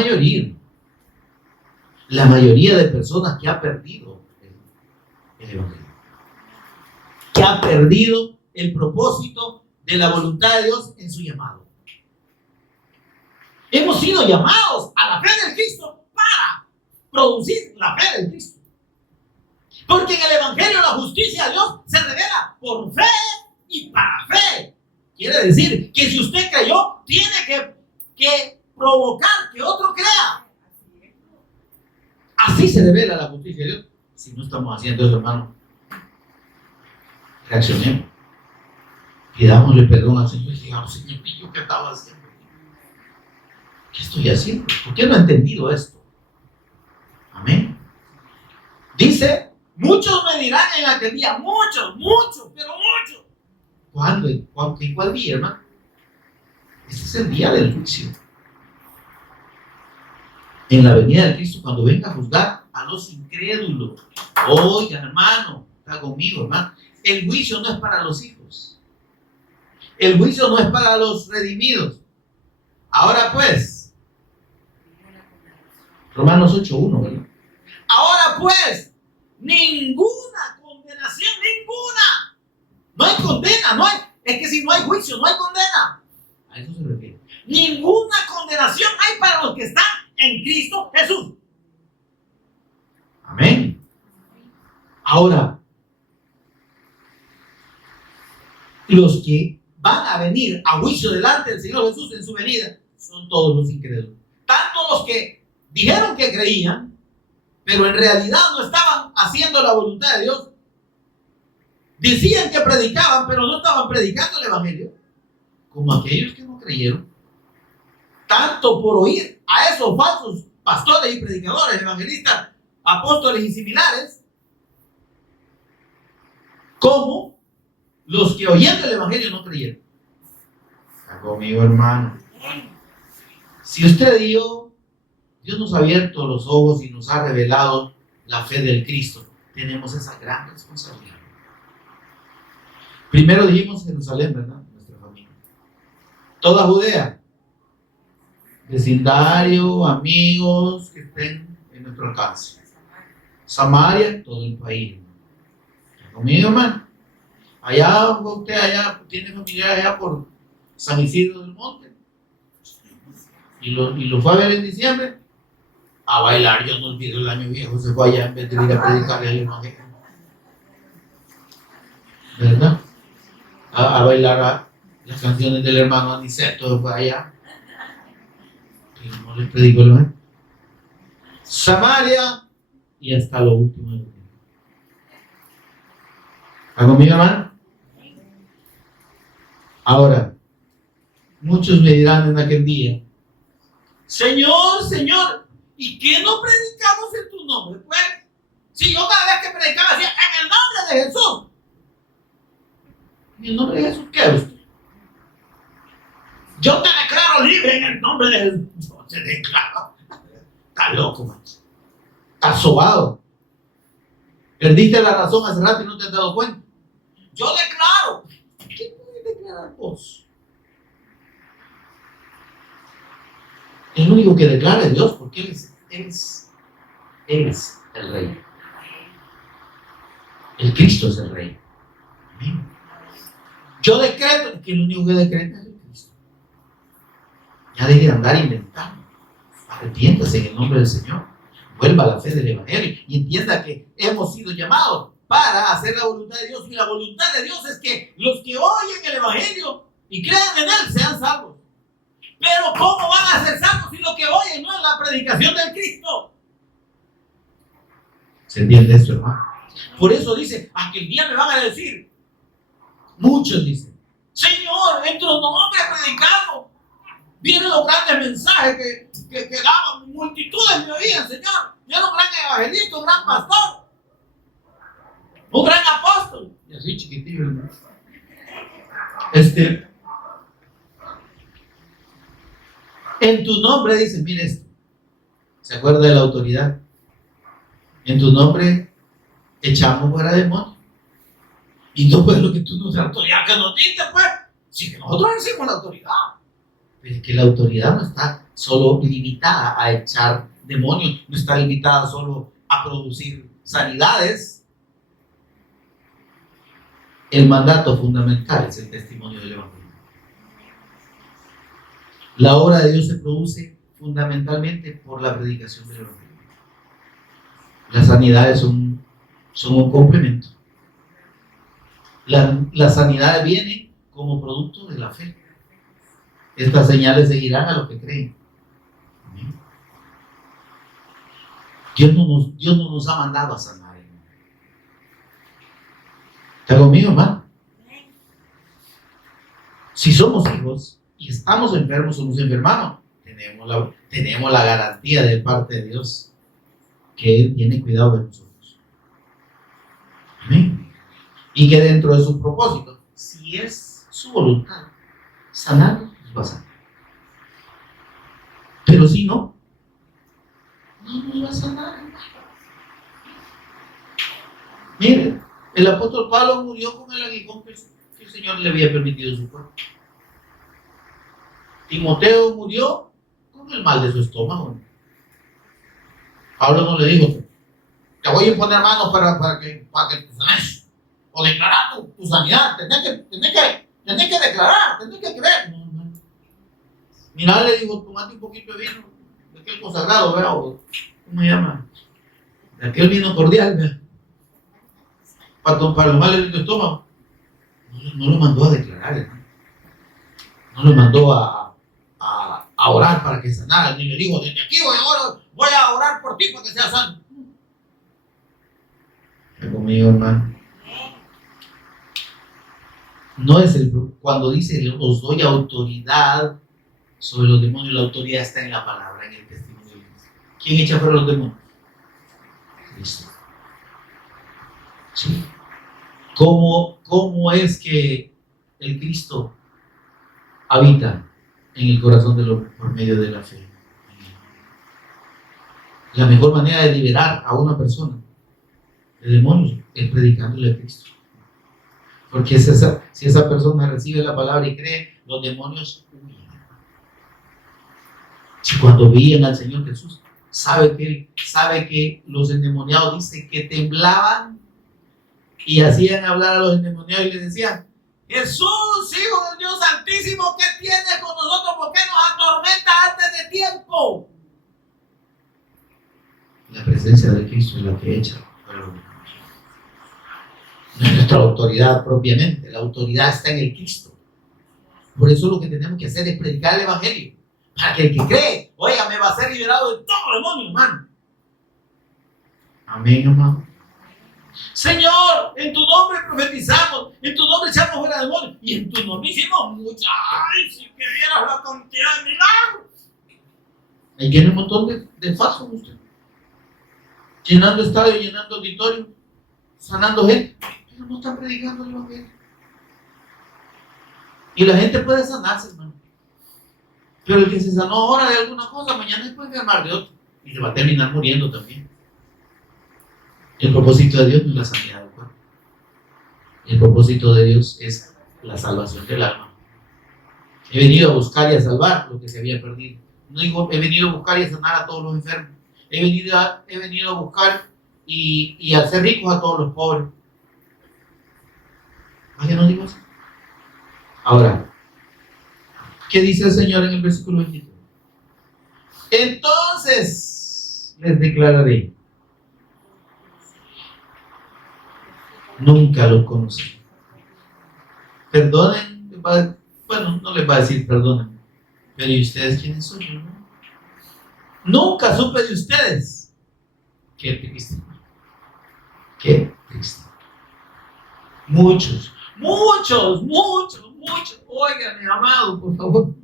mayoría de personas que ha perdido el Evangelio, que ha perdido el propósito de la voluntad de Dios en su llamado. Hemos sido llamados a la fe del Cristo para producir la fe del Cristo. Porque en el Evangelio la justicia de Dios se revela por fe y para fe. Quiere decir que si usted creyó, tiene que provocar que otro crea. Así se revela la justicia de Dios. Si no estamos haciendo eso, hermano, reaccionemos. Pidámosle perdón al Señor y digamos, Señor, ¿yo qué estaba haciendo? ¿Qué estoy haciendo? ¿Por qué no he entendido esto? Amén. Dice, muchos me dirán en aquel día, muchos, pero muchos. ¿Cuándo? ¿En cuál día, hermano? Este es el día del juicio. En la venida de Cristo, cuando venga a juzgar a los incrédulos. Oigan, hermano, está conmigo, hermano. El juicio no es para los hijos. El juicio no es para los redimidos. Ahora pues, Romanos 8:1, ¿verdad? Ahora pues, ninguna condenación, ninguna condena, es que si no hay juicio, no hay condena. A eso se refiere. Ninguna condenación hay para los que están en Cristo Jesús. Amén. Ahora, los que van a venir a juicio delante del Señor Jesús en su venida son todos los incrédulos. Tanto los que dijeron que creían, pero en realidad no estaban haciendo la voluntad de Dios. Decían que predicaban, pero no estaban predicando el Evangelio, como aquellos que no creyeron. Tanto por oír a esos falsos pastores y predicadores, evangelistas, apóstoles y similares, como los que oyendo el Evangelio no creyeron. Está conmigo, hermano. Si usted y yo, Dios nos ha abierto los ojos y nos ha revelado la fe del Cristo, tenemos esa gran responsabilidad. Primero dijimos Jerusalén, ¿verdad? Nuestra familia. Toda Judea, vecindario, amigos que estén en nuestro alcance. Samaria, todo el país. ¿Está conmigo, hermano? Allá, usted allá tiene familiares allá por San Isidro del Monte. Y lo fue a ver en diciembre. A bailar, yo no olvido el año viejo, se fue allá en vez de ir a predicarle el Evangelio. ¿Verdad? A bailar las canciones del hermano Aniceto, fue allá. Y no les predicó el Evangelio. Samaria y hasta lo último de los días. ¿Está conmigo, hermano? Ahora, muchos me dirán en aquel día: Señor, Señor, ¿y qué no predicamos en tu nombre? Pues, si yo cada vez que predicaba decía, en el nombre de Jesús. ¿En el nombre de Jesús qué usted? Yo te declaro libre en el nombre de Jesús. No te declaro. Estás loco, macho. Estás sobado. Perdiste la razón hace rato y no te has dado cuenta. Yo declaro. ¿Qué puedes declarar vos? El único que declara es Dios, porque Él es el Rey. El Cristo es el Rey. Amén. Yo decreto, que el único que decreta es el Cristo. Ya deje de andar inventando. Arrepiéntase en el nombre del Señor. Vuelva a la fe del Evangelio y entienda que hemos sido llamados para hacer la voluntad de Dios. Y la voluntad de Dios es que los que oyen el Evangelio y crean en Él sean salvos. Pero ¿cómo van a ser salvos si lo que oyen no es la predicación del Cristo? ¿Se entiende esto, hermano? Por eso dice, aquel día me van a decir, muchos dicen, Señor, en tu nombre predicamos. Vienen los grandes mensajes que daban, multitudes me oían, Señor. Yo era un gran evangelista, un gran pastor, un gran apóstol. Y así chiquitillo, ¿no? En tu nombre dice, mire esto. ¿Se acuerda de la autoridad? En tu nombre echamos fuera demonios. Y no pues lo que tú nos das autoridad que nos diste, pues. Sí, que nosotros decimos la autoridad. Pero es que la autoridad no está solo limitada a echar demonios, no está limitada solo a producir sanidades. El mandato fundamental es el testimonio del Evangelio. La obra de Dios se produce fundamentalmente por la predicación del Evangelio. Las sanidades son un complemento. La sanidad viene como producto de la fe. Estas señales seguirán a los que creen. Amén. Dios no nos ha mandado a sanar. ¿Está conmigo, hermano? Si somos hijos y estamos enfermos, somos enfermados, tenemos la garantía de parte de Dios que Él tiene cuidado de nosotros. Amén. Y que dentro de sus propósitos, si es su voluntad, sanar, nos va a sanar. Pero si no, no nos va a sanar. Miren, el apóstol Pablo murió con el aguijón que el Señor le había permitido en su cuerpo. Timoteo murió con el mal de su estómago. Pablo no le dijo, te voy a imponer manos para que te sanes. o declarar tu sanidad, tenés que declarar, tenés que creer. No. Mira, le digo, tomate un poquito de vino, de aquel consagrado, ¿vea? O, ¿cómo se llama? De aquel vino cordial, ¿vea? Para los males de tu estómago. No lo mandó a declarar, hermano. No lo mandó a orar para que sanara, ni le dijo, desde aquí voy a orar por ti para que seas sano. Está conmigo, hermano. No es cuando dice os doy autoridad sobre los demonios, la autoridad está en la palabra, en el testimonio de Cristo. ¿Quién echa fuera los demonios? Cristo. ¿Sí? ¿Cómo es que el Cristo habita en el corazón del hombre? Por medio de la fe. La mejor manera de liberar a una persona de demonios es predicándole a Cristo. Porque si esa persona recibe la palabra y cree, los demonios huyen. Si cuando veían al Señor Jesús, sabe que los endemoniados dicen que temblaban y hacían hablar a los endemoniados y les decían: Jesús, Hijo del Dios Altísimo, ¿qué tienes con nosotros? ¿Por qué nos atormenta antes de tiempo? La presencia de Cristo es la que echa fuera los demonios. No es nuestra autoridad propiamente, la autoridad está en el Cristo. Por eso lo que tenemos que hacer es predicar el Evangelio, para que el que cree, me va a ser liberado de todo demonio, hermano. Amén, hermano. Señor, en tu nombre profetizamos, en tu nombre echamos fuera demonios, y en tu nombre hicimos muchas. ¡Ay, si vieras la cantidad de milagros! Ahí tiene un montón de falsos usted, llenando estadios, llenando auditorios, sanando gente, pero no están predicando el Evangelio. Y la gente puede sanarse, hermano, pero el que se sanó ahora de alguna cosa, mañana se puede enfermar de otro y se va a terminar muriendo también. El propósito de Dios no es la sanidad del cuerpo. El propósito de Dios es la salvación del alma. He venido a buscar y a salvar lo que se había perdido. No digo, he venido a buscar y a sanar a todos los enfermos. He venido a buscar y a hacer ricos a todos los pobres. ¿A qué no digo eso? Ahora, ¿qué dice el Señor en el versículo 23? Entonces les declararé: nunca los conocí. Perdonen, bueno, no les va a decir perdonen, pero ¿y ustedes quiénes son? ¿No? Nunca supe de ustedes. Qué triste. Qué triste. Muchos. Oigan, mi amado, por favor.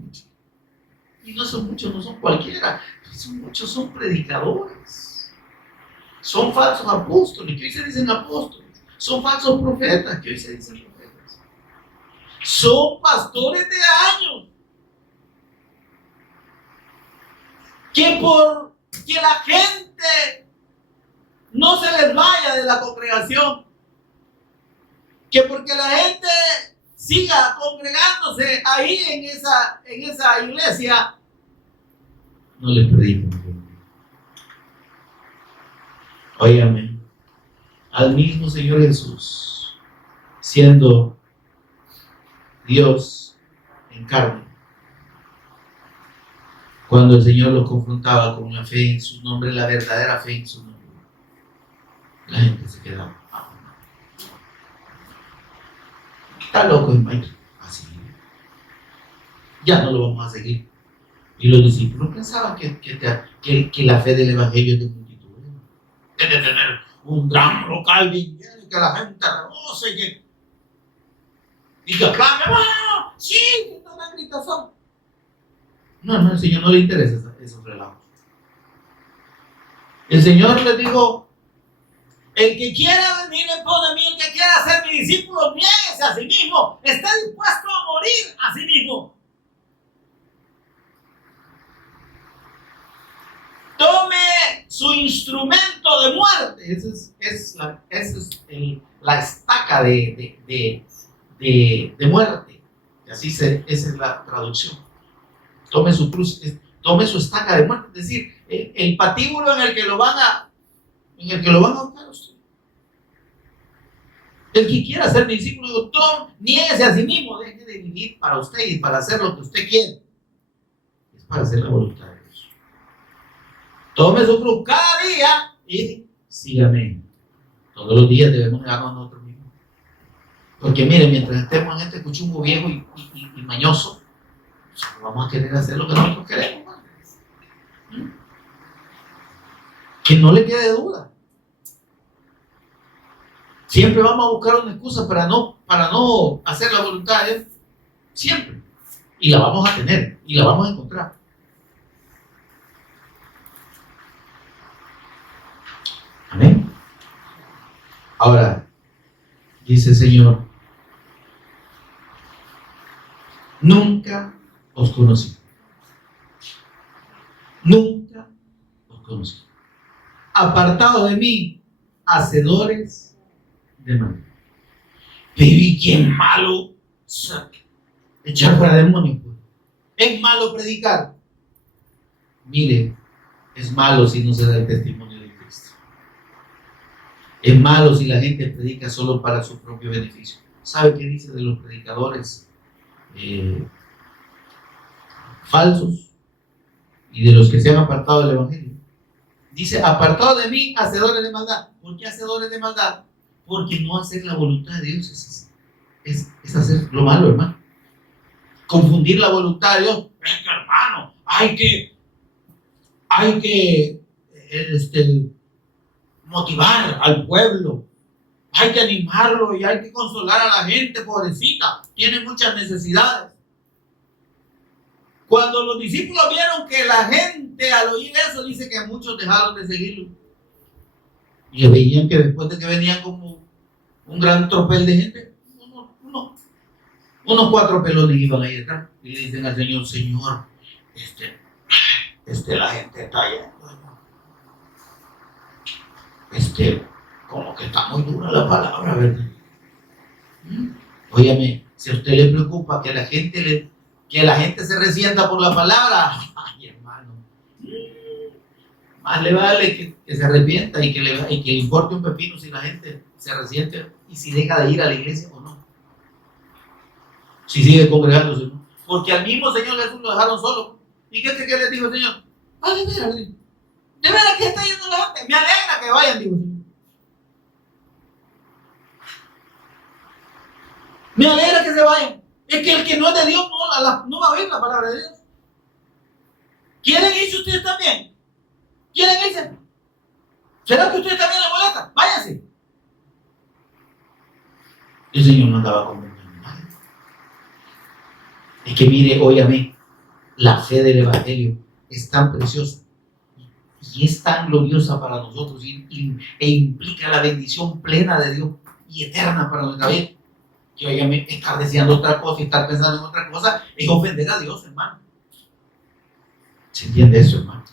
Y no son muchos, no son cualquiera. Son muchos, son predicadores. Son falsos apóstoles, que hoy se dicen apóstoles. Son falsos profetas, que hoy se dicen profetas. Son pastores de años, que por que la gente no se les vaya de la congregación, que porque la gente siga congregándose ahí en esa iglesia, no les predican. Óigame, al mismo Señor Jesús, siendo Dios en carne, cuando el Señor los confrontaba con la fe en su nombre, la verdadera fe en su nombre, la gente se quedaba: está loco el maestro, así ya no lo vamos a seguir. Y los discípulos pensaban que la fe del Evangelio es de multitudes, es de tener un gran local bien lleno y que la gente rebose y que aclame: ¡ah! ¡Sí! ¡Que no la gritazón! No, al Señor no le interesa esos relajos. El Señor les dijo: el que quiera venir en pos de mí, el que quiera ser mi discípulo, niéguese a sí mismo, está dispuesto a morir a sí mismo. Tome su instrumento de muerte. Esa es la estaca de muerte. Y así esa es la traducción. Tome su cruz, tome su estaca de muerte, es decir, el patíbulo en el que lo van a ahorcar usted. El que quiera ser discípulo, digo, niéguese a sí mismo, deje de vivir para usted y para hacer lo que usted quiere. Es para hacer la voluntad de Dios. Tome su cruz cada día y sígame. Todos los días debemos negarnos a nosotros mismos. Porque mire, mientras estemos en este cuchumbo viejo y mañoso, vamos a querer hacer lo que nosotros queremos. Que no le quede duda. Siempre vamos a buscar una excusa para no hacer la voluntad de Dios. Siempre. Y la vamos a tener. Y la vamos a encontrar. Amén. Ahora, dice el Señor, nunca os conocí. Nunca os conocí. Apartados de mí, hacedores de maldad. Pero qué malo echar fuera demonios. Pues. Es malo predicar. Mire, es malo si no se da el testimonio de Cristo. Es malo si la gente predica solo para su propio beneficio. ¿Sabe qué dice de los predicadores falsos y de los que se han apartado del Evangelio? Dice, apartado de mí, hacedores de maldad. ¿Por qué hacedores de maldad? Porque no hacer la voluntad de Dios es hacer lo malo, hermano. Confundir la voluntad de Dios. Es que, hermano, hay que motivar al pueblo. Hay que animarlo y hay que consolar a la gente, pobrecita. Tiene muchas necesidades. Cuando los discípulos vieron que la gente al oír eso, dice que muchos dejaron de seguirlo. Y veían que después de que venían como un gran tropel de gente, unos 4 pelones iban ahí detrás. Y le dicen al Señor, Señor, la gente está yendo. Como que está muy dura la palabra, ¿verdad? Óyame, si a usted le preocupa que la gente se resienta por la palabra, ay, hermano, más le vale que se arrepienta y que le importe un pepino si la gente se resiente y si deja de ir a la iglesia o no. Si sigue congregándose, ¿no? Porque al mismo Señor Jesús lo dejaron solo. ¿Y qué les dijo el Señor? De veras que está yendo la gente. Me alegra que vayan, digo. Me alegra que se vayan. Es que el que no es de Dios no va a oír la palabra de Dios. ¿Quieren irse ustedes también? ¿Quieren irse? ¿Será que ustedes también la molestan? Váyanse. El Señor no andaba convenciendo. Es que mire, óyame, la fe del Evangelio es tan preciosa y es tan gloriosa para nosotros e implica la bendición plena de Dios y eterna para nuestra vida. Que óyame, estar deseando otra cosa y estar pensando en otra cosa es ofender a Dios, hermano. ¿Se entiende eso, hermano?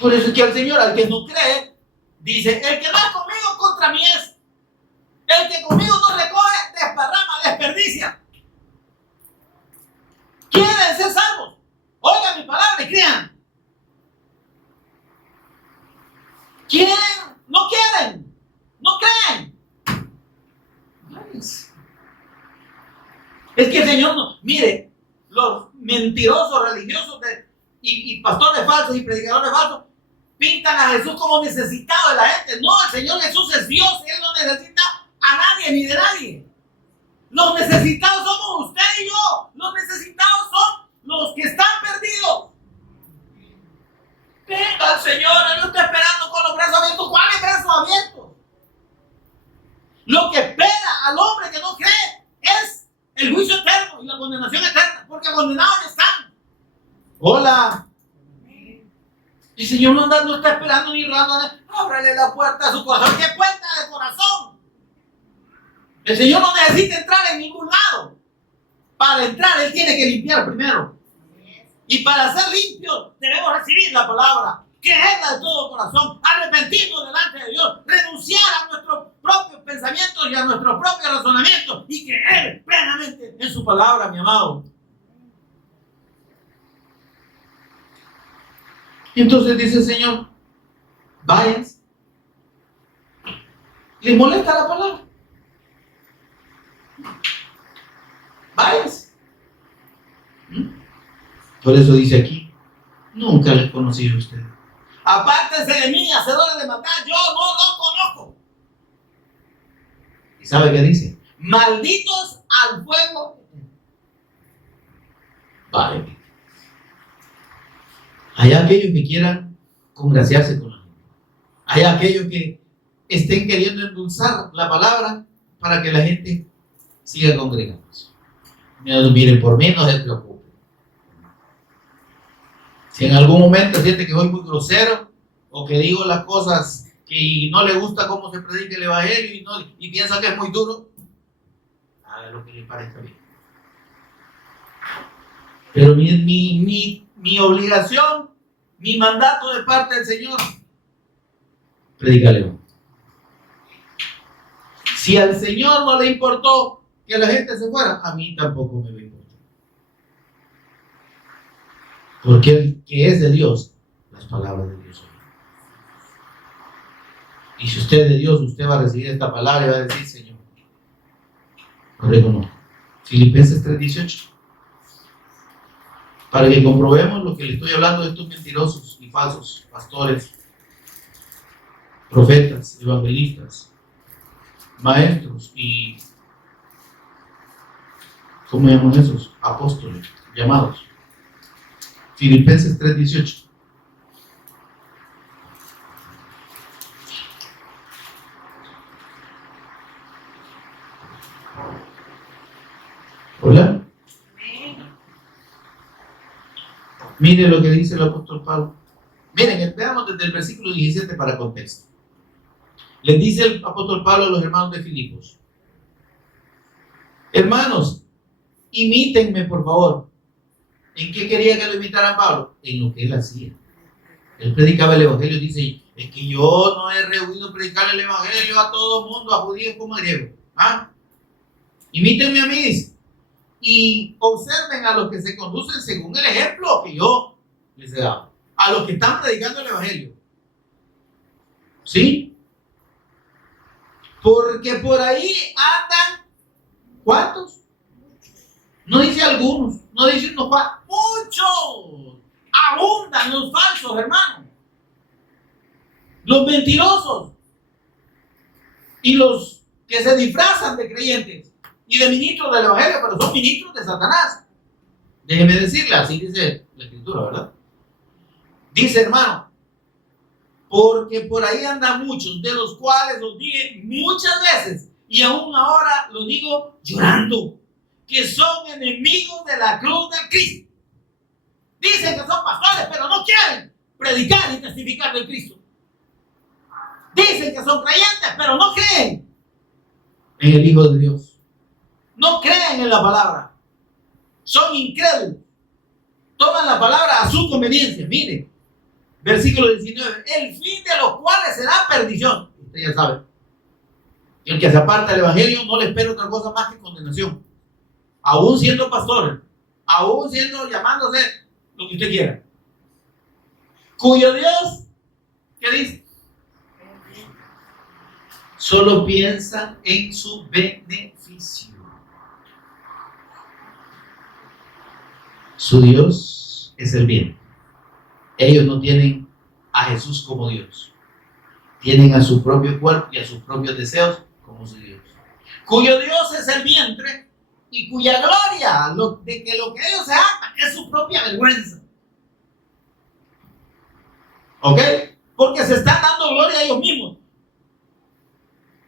Por eso es que al Señor, al que no cree, dice, el que va conmigo contra mí es. El que conmigo no recoge, desparrama, desperdicia. ¿Quieren ser salvos? Oigan mi palabra y crean. ¿Quieren? No quieren. No creen. Es que el Señor no. Mire, los mentirosos religiosos y pastores falsos y predicadores falsos pintan a Jesús como necesitado de la gente. No, el Señor Jesús es Dios y Él no necesita a nadie ni de nadie. Los necesitados somos usted y yo. Los necesitados son los que están perdidos. Venga el Señor, Él no está esperando con los brazos abiertos. ¿Cuáles brazos abiertos? Lo que espera al hombre que no cree es el juicio eterno y la condenación eterna, porque condenados ya están. Hola. El Señor no está esperando ni rogando. Ábrele la puerta a su corazón. ¿Qué puerta de corazón? El Señor no necesita entrar en ningún lado. Para entrar, Él tiene que limpiar primero. Y para ser limpio, debemos recibir la palabra, que es la de todo corazón, arrepentirnos delante de Dios, renunciar a nuestros propios pensamientos y a nuestros propios razonamientos y creer plenamente en su palabra, mi amado. Y entonces dice el Señor, váyanse. ¿Les molesta la palabra? Váyanse. Por eso dice aquí, nunca les conocí a ustedes. Apártense de mí, hacedores de maldad, yo no lo conozco. ¿Y sabe qué dice? Malditos al fuego. Vale. Hay aquellos que quieran congraciarse con la gente. Hay aquellos que estén queriendo endulzar la palabra para que la gente siga congregándose. Miren, por mí no se preocupe. Si en algún momento siente que soy muy grosero o que digo las cosas que no le gusta cómo se predica el evangelio y piensa que es muy duro, haga lo que le parezca bien. Pero mi obligación, mi mandato de parte del Señor, predícale. Si al Señor no le importó que la gente se fuera, a mí tampoco me va a importar. Porque el que es de Dios, las palabras de Dios son. Y si usted es de Dios, usted va a recibir esta palabra y va a decir, Señor, lo reconozco. Filipenses 3:18. Para que comprobemos lo que le estoy hablando de estos mentirosos y falsos pastores, profetas, evangelistas, maestros y, ¿cómo llaman esos? Apóstoles llamados. Filipenses 3:18. Hola. Mire lo que dice el apóstol Pablo. Miren, veamos desde el versículo 17 para contexto. Les dice el apóstol Pablo a los hermanos de Filipos: hermanos, imítenme por favor. ¿En qué quería que lo imitaran Pablo? En lo que él hacía. Él predicaba el evangelio. Dice, es que yo no he rehuido predicar el evangelio a todo el mundo, a judíos como a griegos. ¿Ah? Imítenme a mí, dice. Y observen a los que se conducen según el ejemplo que yo les he dado. A los que están predicando el evangelio. ¿Sí? Porque por ahí andan, ¿cuántos? No dice algunos, no dice unos cuantos, muchos. Abundan los falsos, hermanos. Los mentirosos. Y los que se disfrazan de creyentes y de ministros del evangelio, pero son ministros de Satanás. Déjeme decirle, así dice la escritura, ¿verdad? Dice, hermano, porque por ahí andan muchos, de los cuales los dije muchas veces, y aún ahora lo digo llorando, que son enemigos de la cruz de Cristo. Dicen que son pastores, pero no quieren predicar y testificar del Cristo. Dicen que son creyentes, pero no creen en el Hijo de Dios. No creen en la palabra. Son incrédulos. Toman la palabra a su conveniencia. Mire, versículo 19. El fin de los cuales será perdición. Usted ya sabe. El que se aparta del evangelio no le espera otra cosa más que condenación. Aún siendo pastores, aún siendo, llamándose lo que usted quiera. Cuyo Dios, ¿qué dice? Solo piensa en su beneficio. Su Dios es el bien. Ellos no tienen a Jesús como Dios. Tienen a su propio cuerpo y a sus propios deseos como su Dios. Cuyo Dios es el vientre y cuya gloria, de que lo que ellos se jactan es su propia vergüenza. ¿Ok? Porque se están dando gloria a ellos mismos.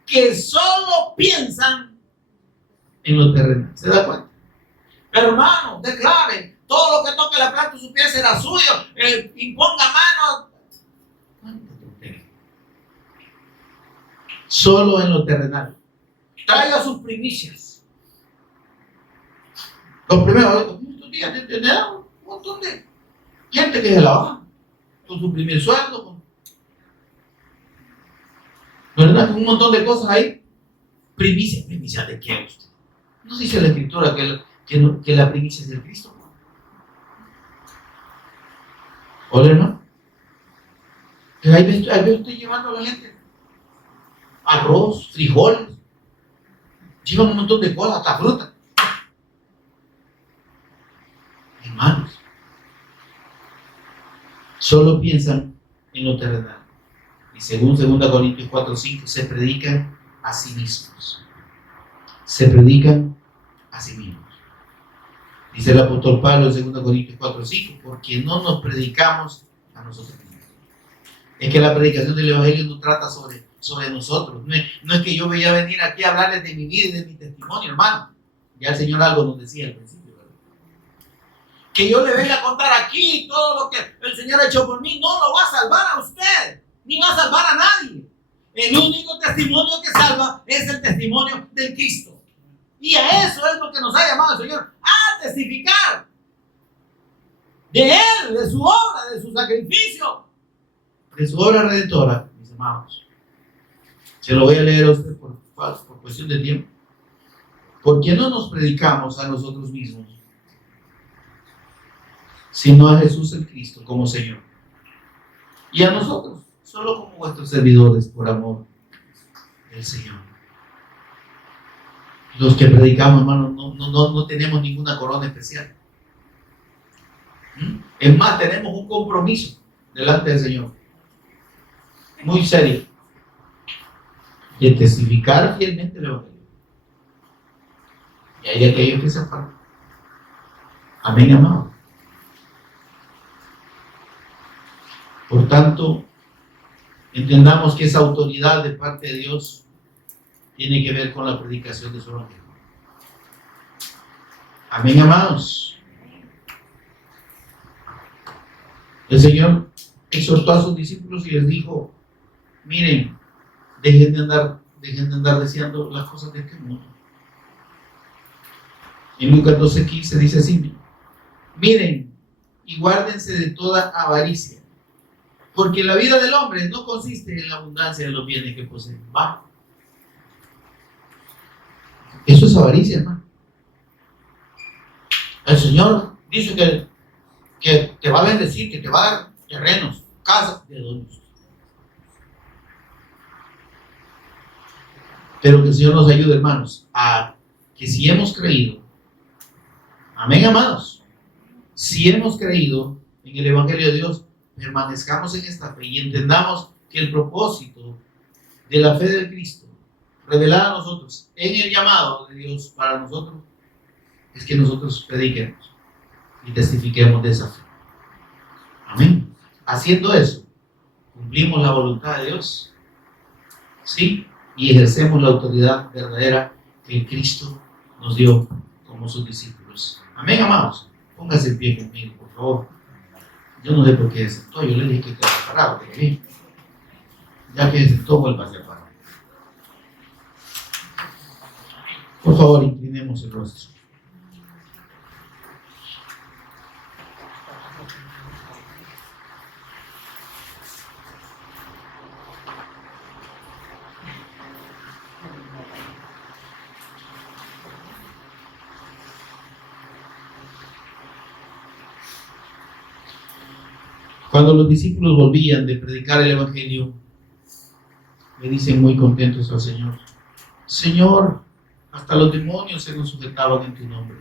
Que solo piensan en lo terrenal. ¿Se da cuenta? Hermano, declare, todo lo que toque la planta de su pie será suyo. Imponga manos. Solo en lo terrenal. Traiga sus primicias. Los primeros días de tener un montón de gente que se la baja con su primer sueldo, ¿verdad? Con un montón de cosas ahí. Primicia, primicia de qué usted. ¿No dice la escritura que la primicia es del Cristo? ¿Hola, no? Ahí ve usted llevando a la gente arroz, frijoles, llevan un montón de cosas, hasta fruta. Hermanos, solo piensan en lo terrenal. Y según 2 Corintios 4:5, se predican a sí mismos. Se predican a sí mismos. Dice el apóstol Pablo en 2 Corintios 4:5, porque no nos predicamos a nosotros mismos. Es que la predicación del Evangelio no trata sobre nosotros. No es que yo voy a venir aquí a hablarles de mi vida y de mi testimonio, hermano. Ya el Señor algo nos decía al principio, ¿verdad? Que yo le venga a contar aquí todo lo que el Señor ha hecho por mí, no lo va a salvar a usted, ni va a salvar a nadie. El único testimonio que salva es el testimonio del Cristo. Y a eso es lo que nos ha llamado el Señor, a testificar de Él, de su obra, de su sacrificio, de su obra redentora, mis amados. Se lo voy a leer a usted por cuestión de tiempo. Porque no nos predicamos a nosotros mismos, sino a Jesús el Cristo como Señor. Y a nosotros, solo como vuestros servidores por amor del Señor. Los que predicamos, hermanos, no tenemos ninguna corona especial. Es más, tenemos un compromiso delante del Señor muy serio de testificar fielmente el Evangelio. Y hay aquellos que se apartan. Amén, amado. Por tanto, entendamos que esa autoridad de parte de Dios tiene que ver con la predicación de su Evangelio. Amén, amados. El Señor exhortó a sus discípulos y les dijo: miren, dejen de andar deseando las cosas de este mundo. En Lucas 12:15 dice así: miren y guárdense de toda avaricia, porque la vida del hombre no consiste en la abundancia de los bienes que posee. Va. Eso es avaricia, hermano. El Señor dice que te va a bendecir, que te va a dar terrenos, casas, de dónde. Pero que el Señor nos ayude, hermanos, a que si hemos creído, amén, amados, si hemos creído en el Evangelio de Dios, permanezcamos en esta fe y entendamos que el propósito de la fe del Cristo revelada a nosotros en el llamado de Dios para nosotros es que nosotros prediquemos y testifiquemos de esa fe. Amén. Haciendo eso, cumplimos la voluntad de Dios, ¿sí? Y ejercemos la autoridad verdadera que el Cristo nos dio como sus discípulos. Amén, amados. Póngase en pie conmigo, por favor. Yo no sé por qué se sentó. Yo le dije que quedara parado. Ya que se sentó, vuelva a ser parado. Por favor, inclinemos el rostro. Cuando los discípulos volvían de predicar el Evangelio, le dicen muy contentos al Señor: Señor, hasta los demonios se nos sujetaban en tu nombre.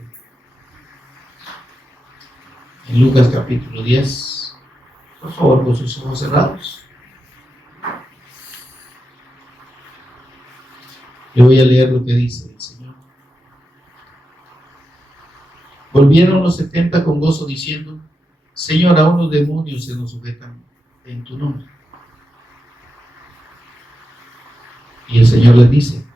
En Lucas capítulo 10, por favor, con sus ojos cerrados. Le voy a leer lo que dice el Señor. Volvieron los 70 con gozo diciendo: Señor, aún los demonios se nos sujetan en tu nombre. Y el Señor les dice: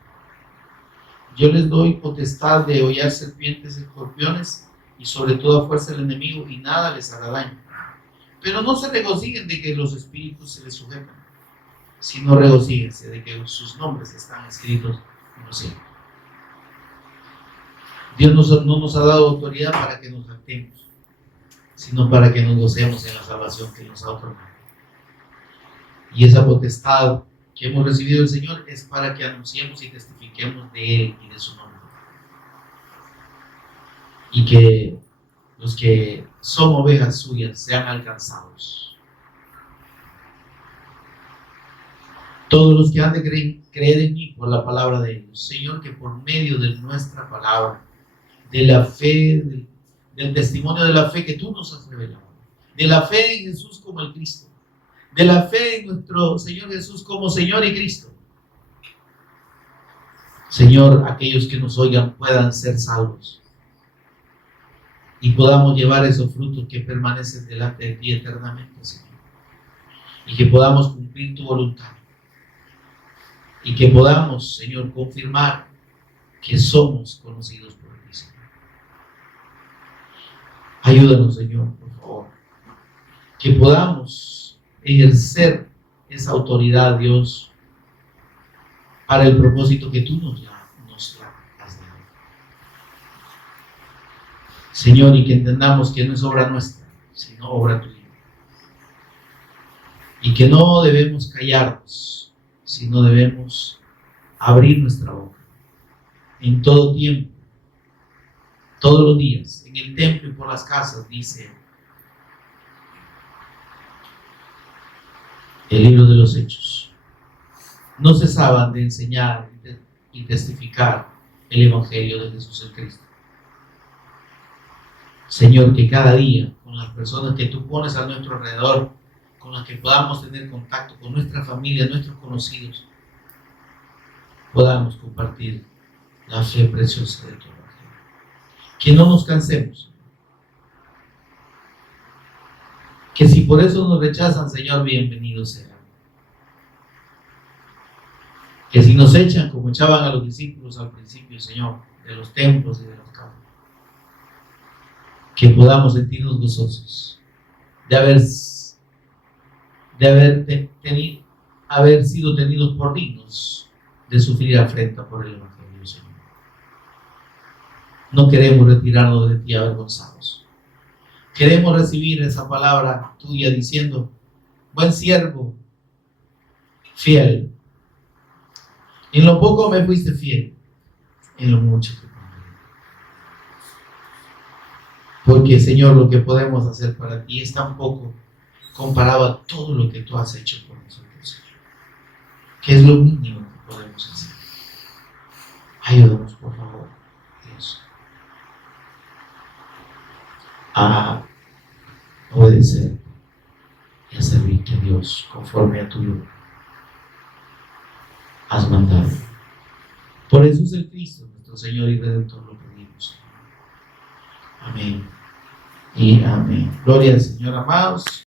yo les doy potestad de hollar serpientes, escorpiones y sobre toda fuerza del enemigo, y nada les hará daño. Pero no se regocijen de que los espíritus se les sujetan, sino regocíjense de que sus nombres están escritos en los cielos. Dios no nos ha dado autoridad para que nos jactemos, sino para que nos gocemos en la salvación que nos ha otorgado. Y esa potestad que hemos recibido del Señor es para que anunciemos y testifiquemos de Él y de su nombre. Y que los que son ovejas suyas sean alcanzados. Todos los que han de creer en mí por la palabra de ellos. Señor, que por medio de nuestra palabra, de la fe, del testimonio de la fe que tú nos has revelado, de la fe en Jesús como el Cristo, de la fe en nuestro Señor Jesús como Señor y Cristo. Señor, aquellos que nos oigan puedan ser salvos y podamos llevar esos frutos que permanecen delante de ti eternamente, Señor. Y que podamos cumplir tu voluntad. Y que podamos, Señor, confirmar que somos conocidos por ti, Señor. Ayúdanos, Señor, por favor. Que podamos ejercer esa autoridad, Dios, para el propósito que tú nos has dado. Señor, y que entendamos que no es obra nuestra, sino obra tuya. Y que no debemos callarnos, sino debemos abrir nuestra boca en todo tiempo, todos los días, en el templo y por las casas, dice el libro de los Hechos. No cesaban de enseñar y testificar el Evangelio de Jesús el Cristo. Señor, que cada día, con las personas que tú pones a nuestro alrededor, con las que podamos tener contacto, con nuestra familia, nuestros conocidos, podamos compartir la fe preciosa de tu Evangelio. Que no nos cansemos. Que si por eso nos rechazan, Señor, bienvenidos sean. Que si nos echan como echaban a los discípulos al principio, Señor, de los templos y de los campos, que podamos sentirnos gozosos de haber sido tenidos por dignos de sufrir afrenta por el Evangelio, Señor. No queremos retirarnos de ti avergonzados. Queremos recibir esa palabra tuya diciendo: buen siervo, fiel. En lo poco me fuiste fiel, en lo mucho te pondré. Porque, Señor, lo que podemos hacer para ti es tan poco comparado a todo lo que tú has hecho por nosotros, Señor. Que es lo mínimo que podemos hacer. Ayúdanos, por favor, Dios, a obedecer y a servirte, Dios, conforme a tu has mandado. Por Jesús el Cristo, nuestro Señor y Redentor, lo pedimos. Amén y amén. Gloria al Señor, amados.